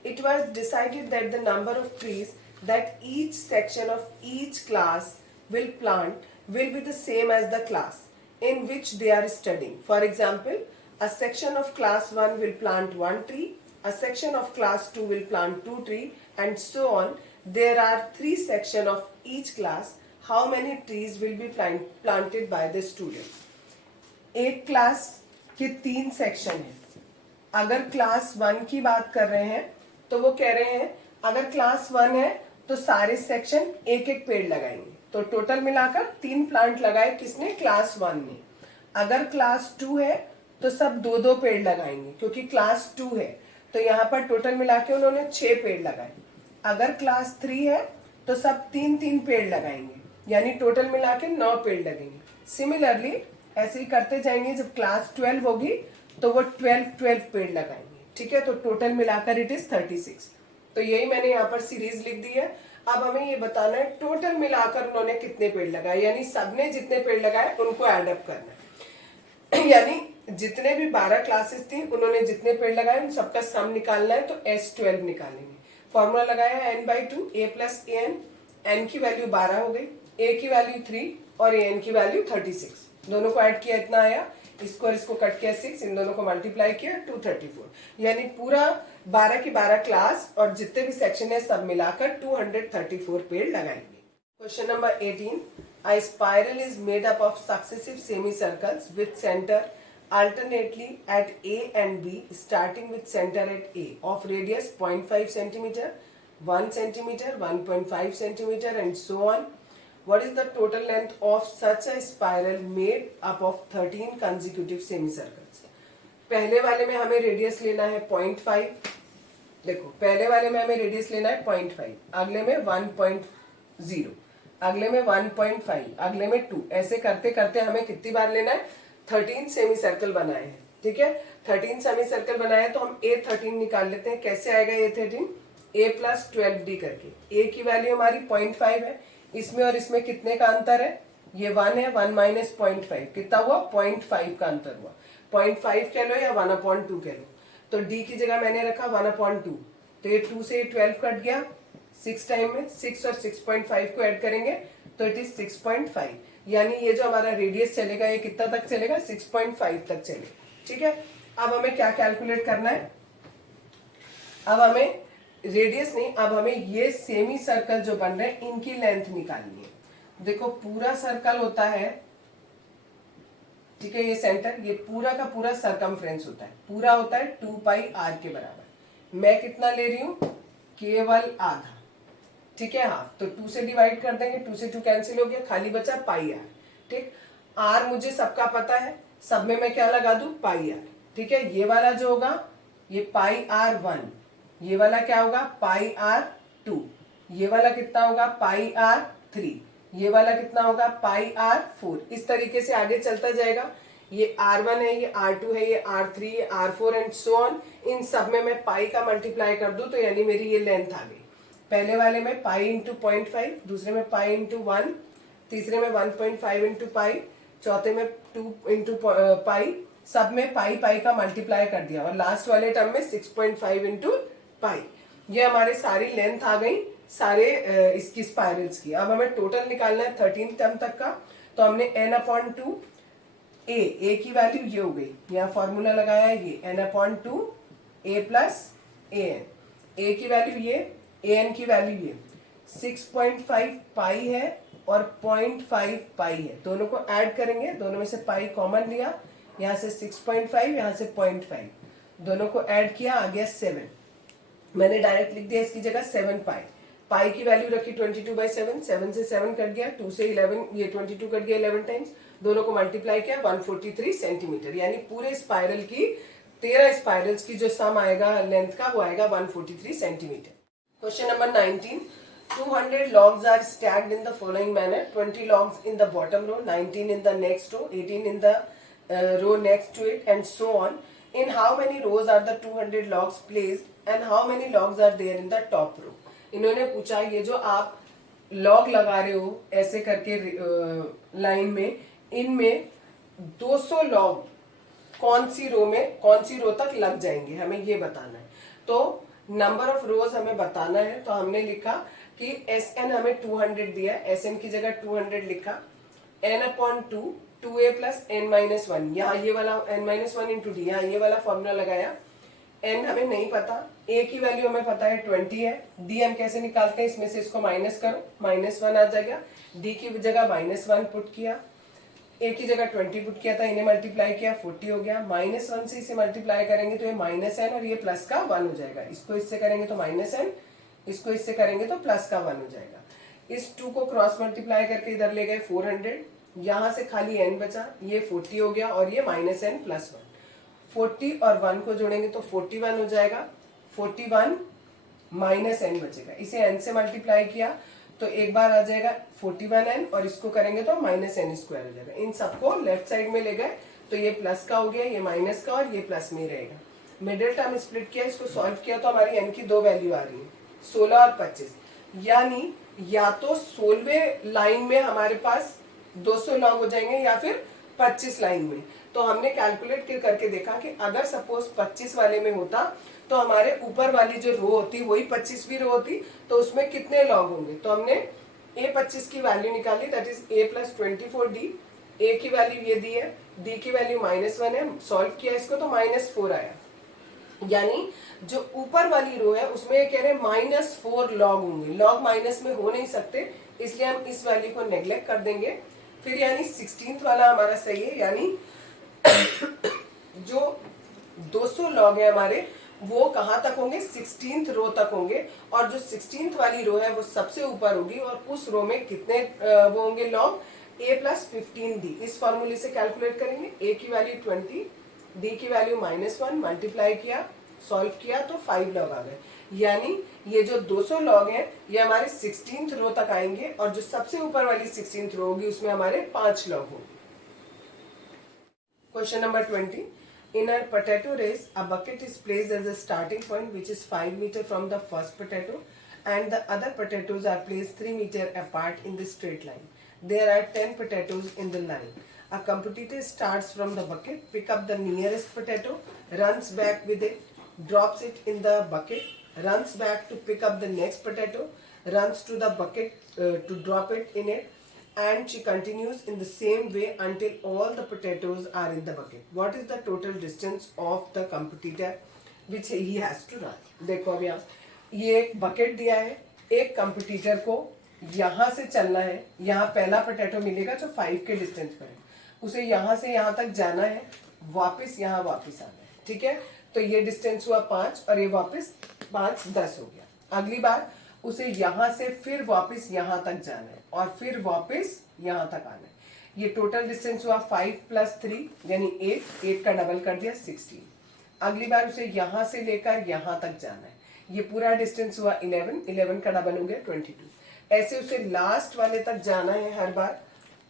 It was decided that the number of trees that each section of each class will plant will be the same as the class in which they are studying. For example, a section of class 1 will plant 1 tree, a section of class 2 will plant 2 trees, and so on. There are 3 sections of each class. How many trees will be planted by the student? एक class के 3 section है। अगर class 1 की बात कर रहे हैं तो वो कह रहे हैं अगर क्लास 1 है तो सारे सेक्शन एक एक पेड़ लगाएंगे, तो टोटल मिलाकर 3 प्लांट लगाए किसने, क्लास 1 ने। अगर क्लास 2 है तो सब 2-2 पेड़ लगाएंगे क्योंकि क्लास 2 है, तो यहाँ पर टोटल मिला के उन्होंने 6 पेड़ लगाए। अगर क्लास 3 है तो सब 3-3 पेड़ लगाएंगे, यानी टोटल मिला के 9 पेड़ लगेंगे। सिमिलरली ऐसे ही करते जाएंगे, जब क्लास 12 होगी तो वो 12 पेड़ लगाएंगे, ठीक है। तो टोटल मिलाकर इट इज 36। तो यही मैंने यहाँ पर सीरीज लिख दी है। अब हमें ये बताना है टोटल मिलाकर उन्होंने कितने पेड़ लगाए, यानी सबने जितने पेड़ लगाए उनको एड अप करना है। यानी जितने भी 12 क्लासेस थी उन्होंने जितने पेड़ लगाए उन सबका सम निकालना है, तो S12 निकालेंगे। फॉर्मूला लगाया n/2 a plus A N, N की वैल्यू 12 हो गई, ए की वैल्यू 3 और ए एन की वैल्यू 36। दोनों को ऐड किया इतना आया, इसको और इसको कट किया 6, इन दोनों को मल्टीप्लाई किया 234। यानी पूरा 12 की 12 क्लास और जितने भी सेक्शन है सब मिलाकर 234 पेड़ लगाएंगे। Question number 18, a spiral is made up of successive semicircles with center alternately at A and B, starting with center at A of radius 0.5 centimeter, 1 centimeter, 1.5 centimeter and so on. What is the total length of such a spiral made up of 13 consecutive semicircles? पहले वाले में हमें radius लेना है 0.5, देखो पहले वाले में हमें रेडियस लेना है 0.5, अगले में 1.0, अगले में 1.5, अगले में 2, ऐसे करते करते हमें कितनी बार लेना है? 13 सेमी सर्कल बनाए हैं, ठीक है। 13 सेमी सर्कल बनाए तो हम A13 निकाल लेते हैं। कैसे आएगा A13? A प्लस 12D करके। A की वैल्यू हमारी 0.5 है, इसमें और इसमें कितने का अंतर है? ये 1 है, 1 माइनस 0.5 कितना हुआ? 0.5 का अंतर हुआ। 0.5 कह लो या 1/2 कह लो। तो D की जगह मैंने रखा 1/2, तो ये 2 से 12 कट गया 6 टाइम में, 6 और 6.5 को ऐड करेंगे तो इट इज 6.5। यानी ये जो हमारा रेडियस चलेगा ये कितना तक चलेगा? 6.5 तक चलेगा, ठीक है। अब हमें क्या कैलकुलेट करना है? अब हमें रेडियस नहीं, अब हमें ये सेमी सर्कल जो बन रहे हैं इनकी लेंथ निकालनी है। देखो पूरा सर्कल होता है, ठीक है, ये सेंटर, ये पूरा का पूरा सरकमफ्रेंस होता है, पूरा होता है 2πr के बराबर। मैं कितना ले रही हूं? केवल आधा, ठीक है। हाँ, तो 2 से डिवाइड कर देंगे, 2 से 2 कैंसिल हो गया, खाली बचा πr, ठीक। r मुझे सबका पता है, सब में मैं क्या लगा दूं? πr, ठीक है। ये वाला जो होगा ये πr1, ये वाला क्या होगा? πr2, ये वाला कितना होगा? πr3, ये वाला कितना होगा? πr4। इस तरीके से आगे चलता जाएगा। ये r1 है, ये r2 है, ये r3, ये r4 एंड सो ऑन। इन सब में मैं पाई का मल्टीप्लाई कर दूं तो यानी मेरी ये लेंथ आ गई। पहले वाले में पाई इंटू 0.5, दूसरे में पाई इंटू 1, तीसरे में 1.5 इंटू पाई, चौथे में 2 इंटू पाई, सब में पाई पाई का मल्टीप्लाई कर दिया और लास्ट वाले टर्म में 6.5 इंटू पाई। ये हमारे सारी लेंथ आ गई सारे इसकी स्पाइरल्स की। अब हमें टोटल निकालना है 13 टर्म तक का, तो हमने n/2 a की वैल्यू ये हो गई, यहाँ फॉर्मूला लगाया है ये n/2 a plus an, a की वैल्यू ये, an की वैल्यू ये 6.5 पाई है और 0.5 पाई है, दोनों को ऐड करेंगे, दोनों में से पाई कॉमन लिया, यहाँ से 6.5 यहाँ से 0.5, दोनों को ऐड किया, आ गया 7। मैंने डायरेक्ट लिख दिया इसकी जगह 7 पाई। पाई की वैल्यू रखी 22/7, 7 से 7 कट गया, 2 से 11, ये 22 कट गया 11 टाइम्स, दोनों को मल्टीप्लाई किया 143 सेंटीमीटर। यानी पूरे स्पाइरल की 13 स्पाइरल्स की जो सम आएगा लेंथ का वो आएगा 143 centimetre. Question number 19, 200 logs are stacked in the following manner: 20 logs in the bottom row, 19 in the next row, 18 in the row next to it and so on. In how many rows are the 200 logs placed and how many logs are there in the top row? इन्होंने पूछा ये जो आप log लगा रहे हो ऐसे करके लाइन में, इनमें 200 लॉग कौन सी रो में कौन सी रो तक लग जाएंगे, हमें ये बताना है। तो नंबर ऑफ रोज हमें बताना है, तो हमने लिखा कि Sn हमें 200 दिया, Sn की जगह 200 लिखा, n/2 2a प्लस n-1, यहाँ ये वाला n-1 इंटू डी, यहाँ ये वाला फॉर्मूला लगाया। n हमें नहीं पता, a की वैल्यू हमें पता है 20 है, d हम कैसे निकालते हैं? इसमें से इसको माइनस करो, -1 आ जाएगा, d की जगह -1 पुट किया, a की जगह 20 पुट किया था, इन्हें मल्टीप्लाई किया 40 हो गया, -1 से इसे मल्टीप्लाई करेंगे तो ये -n और ये प्लस का 1 हो जाएगा, इसको इससे करेंगे तो -n, इसको इससे करेंगे तो प्लस का 1 हो जाएगा। इस 2 को क्रॉस मल्टीप्लाई करके इधर ले गए 400, यहाँ से खाली n बचा, ये 40 हो गया और ये -n प्लस 1, 40 और 1 को जोड़ेंगे तो 41 हो जाएगा, 41 -n बचेगा, इसे n से मल्टीप्लाई किया तो एक बार आ जाएगा 41n और इसको करेंगे तो -n² हो जाएगा। इन सबको लेफ्ट साइड में ले गए तो ये प्लस का हो गया, ये माइनस का और ये प्लस में रहेगा। मिडिल टर्म स्प्लिट किया, इसको सॉल्व किया तो हमारी n की 2 वैल्यू आ रही है, 16 और 25, यानी या तो 16वें लाइन में हमारे पास 200 लॉग हो जाएंगे या फिर 25 लाइन में। तो हमने कैलकुलेट करके देखा कि अगर सपोज 25 वाले में होता तो हमारे ऊपर वाली जो रो होती वही 25वीं रो होती, तो उसमें कितने लॉग होंगे। तो हमने A25 की वैल्यू निकाली, that is A + 24D। A की वैल्यू ये दी है, D की वैल्यू -1 है, सॉल्व किया इसको तो -4 आया। यानी जो ऊपर वाली रो है उसमें ये कह रहे हैं -4 लॉग होंगे। लॉग माइनस में हो नहीं सकते, इसलिए हम इस वैल्यू को नेग्लेक्ट कर देंगे। फिर यानी 16th वाला हमारा सही है, यानी जो 200 लॉग है हमारे वो कहाँ तक होंगे, 16th रो तक होंगे। और जो 16th वाली रो है वो सबसे ऊपर होगी और उस रो में कितने वो होंगे लॉग, A + 15D। इस फॉर्मूले से कैलकुलेट करेंगे। A की वैल्यू 20, D की वैल्यू -1, मल्टीप्लाई किया, सॉल्व किया तो 5 लॉग आ गए। यानी ये जो 200 लॉग हैं ये हमारे 16th रो तक आएंगे और जो सबसे ऊपर वाली 16th रो होगी उसमें हमारे 5 लॉग होंगे। Question number 20. In a potato race, a bucket is placed as a starting point which is 5 meters from the first potato and the other potatoes are placed 3 meters apart in the straight line. There are 10 potatoes in the line. A competitor starts from the bucket, pick up the nearest potato, runs back with it, drops it in the bucket, runs back to pick up the next potato, runs to the bucket to drop it in it, and she continues in the same way until all the potatoes are in the bucket. What is the total distance of the competitor which he has to run? देखो अभी आप, ये एक bucket दिया है, एक competitor को यहाँ से चलना है, यहाँ पहला पोटैटो मिलेगा जो 5 के डिस्टेंस पर है, उसे यहाँ से यहाँ तक जाना है, वापस यहाँ वापस आना है, ठीक है। तो ये डिस्टेंस हुआ 5 और ये वापस 5 10 हो गया। अगली बार उसे यहाँ से फिर वापस यहाँ तक जाना है और फिर वापस यहाँ तक आना है। ये टोटल डिस्टेंस हुआ 5 + 3 यानी 8 का डबल कर दिया 16। अगली बार उसे यहाँ से लेकर यहाँ तक जाना है, ये पूरा डिस्टेंस हुआ 11 का डबल हो गया 22। ऐसे उसे लास्ट वाले तक जाना है हर बार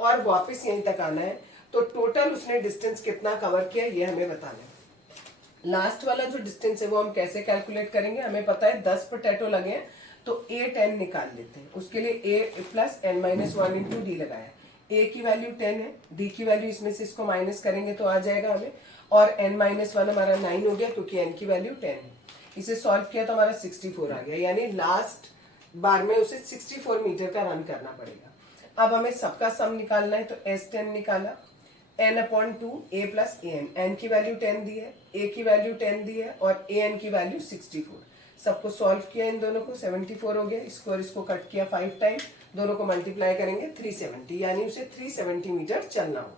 और वापस यहीं तक आना है। तो टोटल उसने डिस्टेंस कितना कवर किया ये हमें बताना है। लास्ट वाला जो डिस्टेंस है वो हम कैसे कैलकुलेट करेंगे, हमें पता है 10 पोटैटो लगे हैं तो A 10 निकाल लेते हैं। उसके लिए A + n-1 × D लगाया। A की वैल्यू 10 है, D की वैल्यू इसमें से इसको माइनस करेंगे तो आ जाएगा हमें, और n-1 हमारा 9 हो गया क्योंकि n की वैल्यू 10 है। इसे सॉल्व किया तो हमारा 64 आ गया, यानी लास्ट बार में उसे 64 मीटर का रन करना पड़ेगा। अब हमें सबका सम निकालना है तो S10 निकाला, n/2 A + an, n की वैल्यू 10 दी है, A की वैल्यू 10 दी है और an की वैल्यू 64। सबको सॉल्व किया इन दोनों को, 74 हो गया। इसको और इसको कट किया 5 टाइम, दोनों को मल्टीप्लाई करेंगे 370, यानी उसे 370 मीटर चलना हो।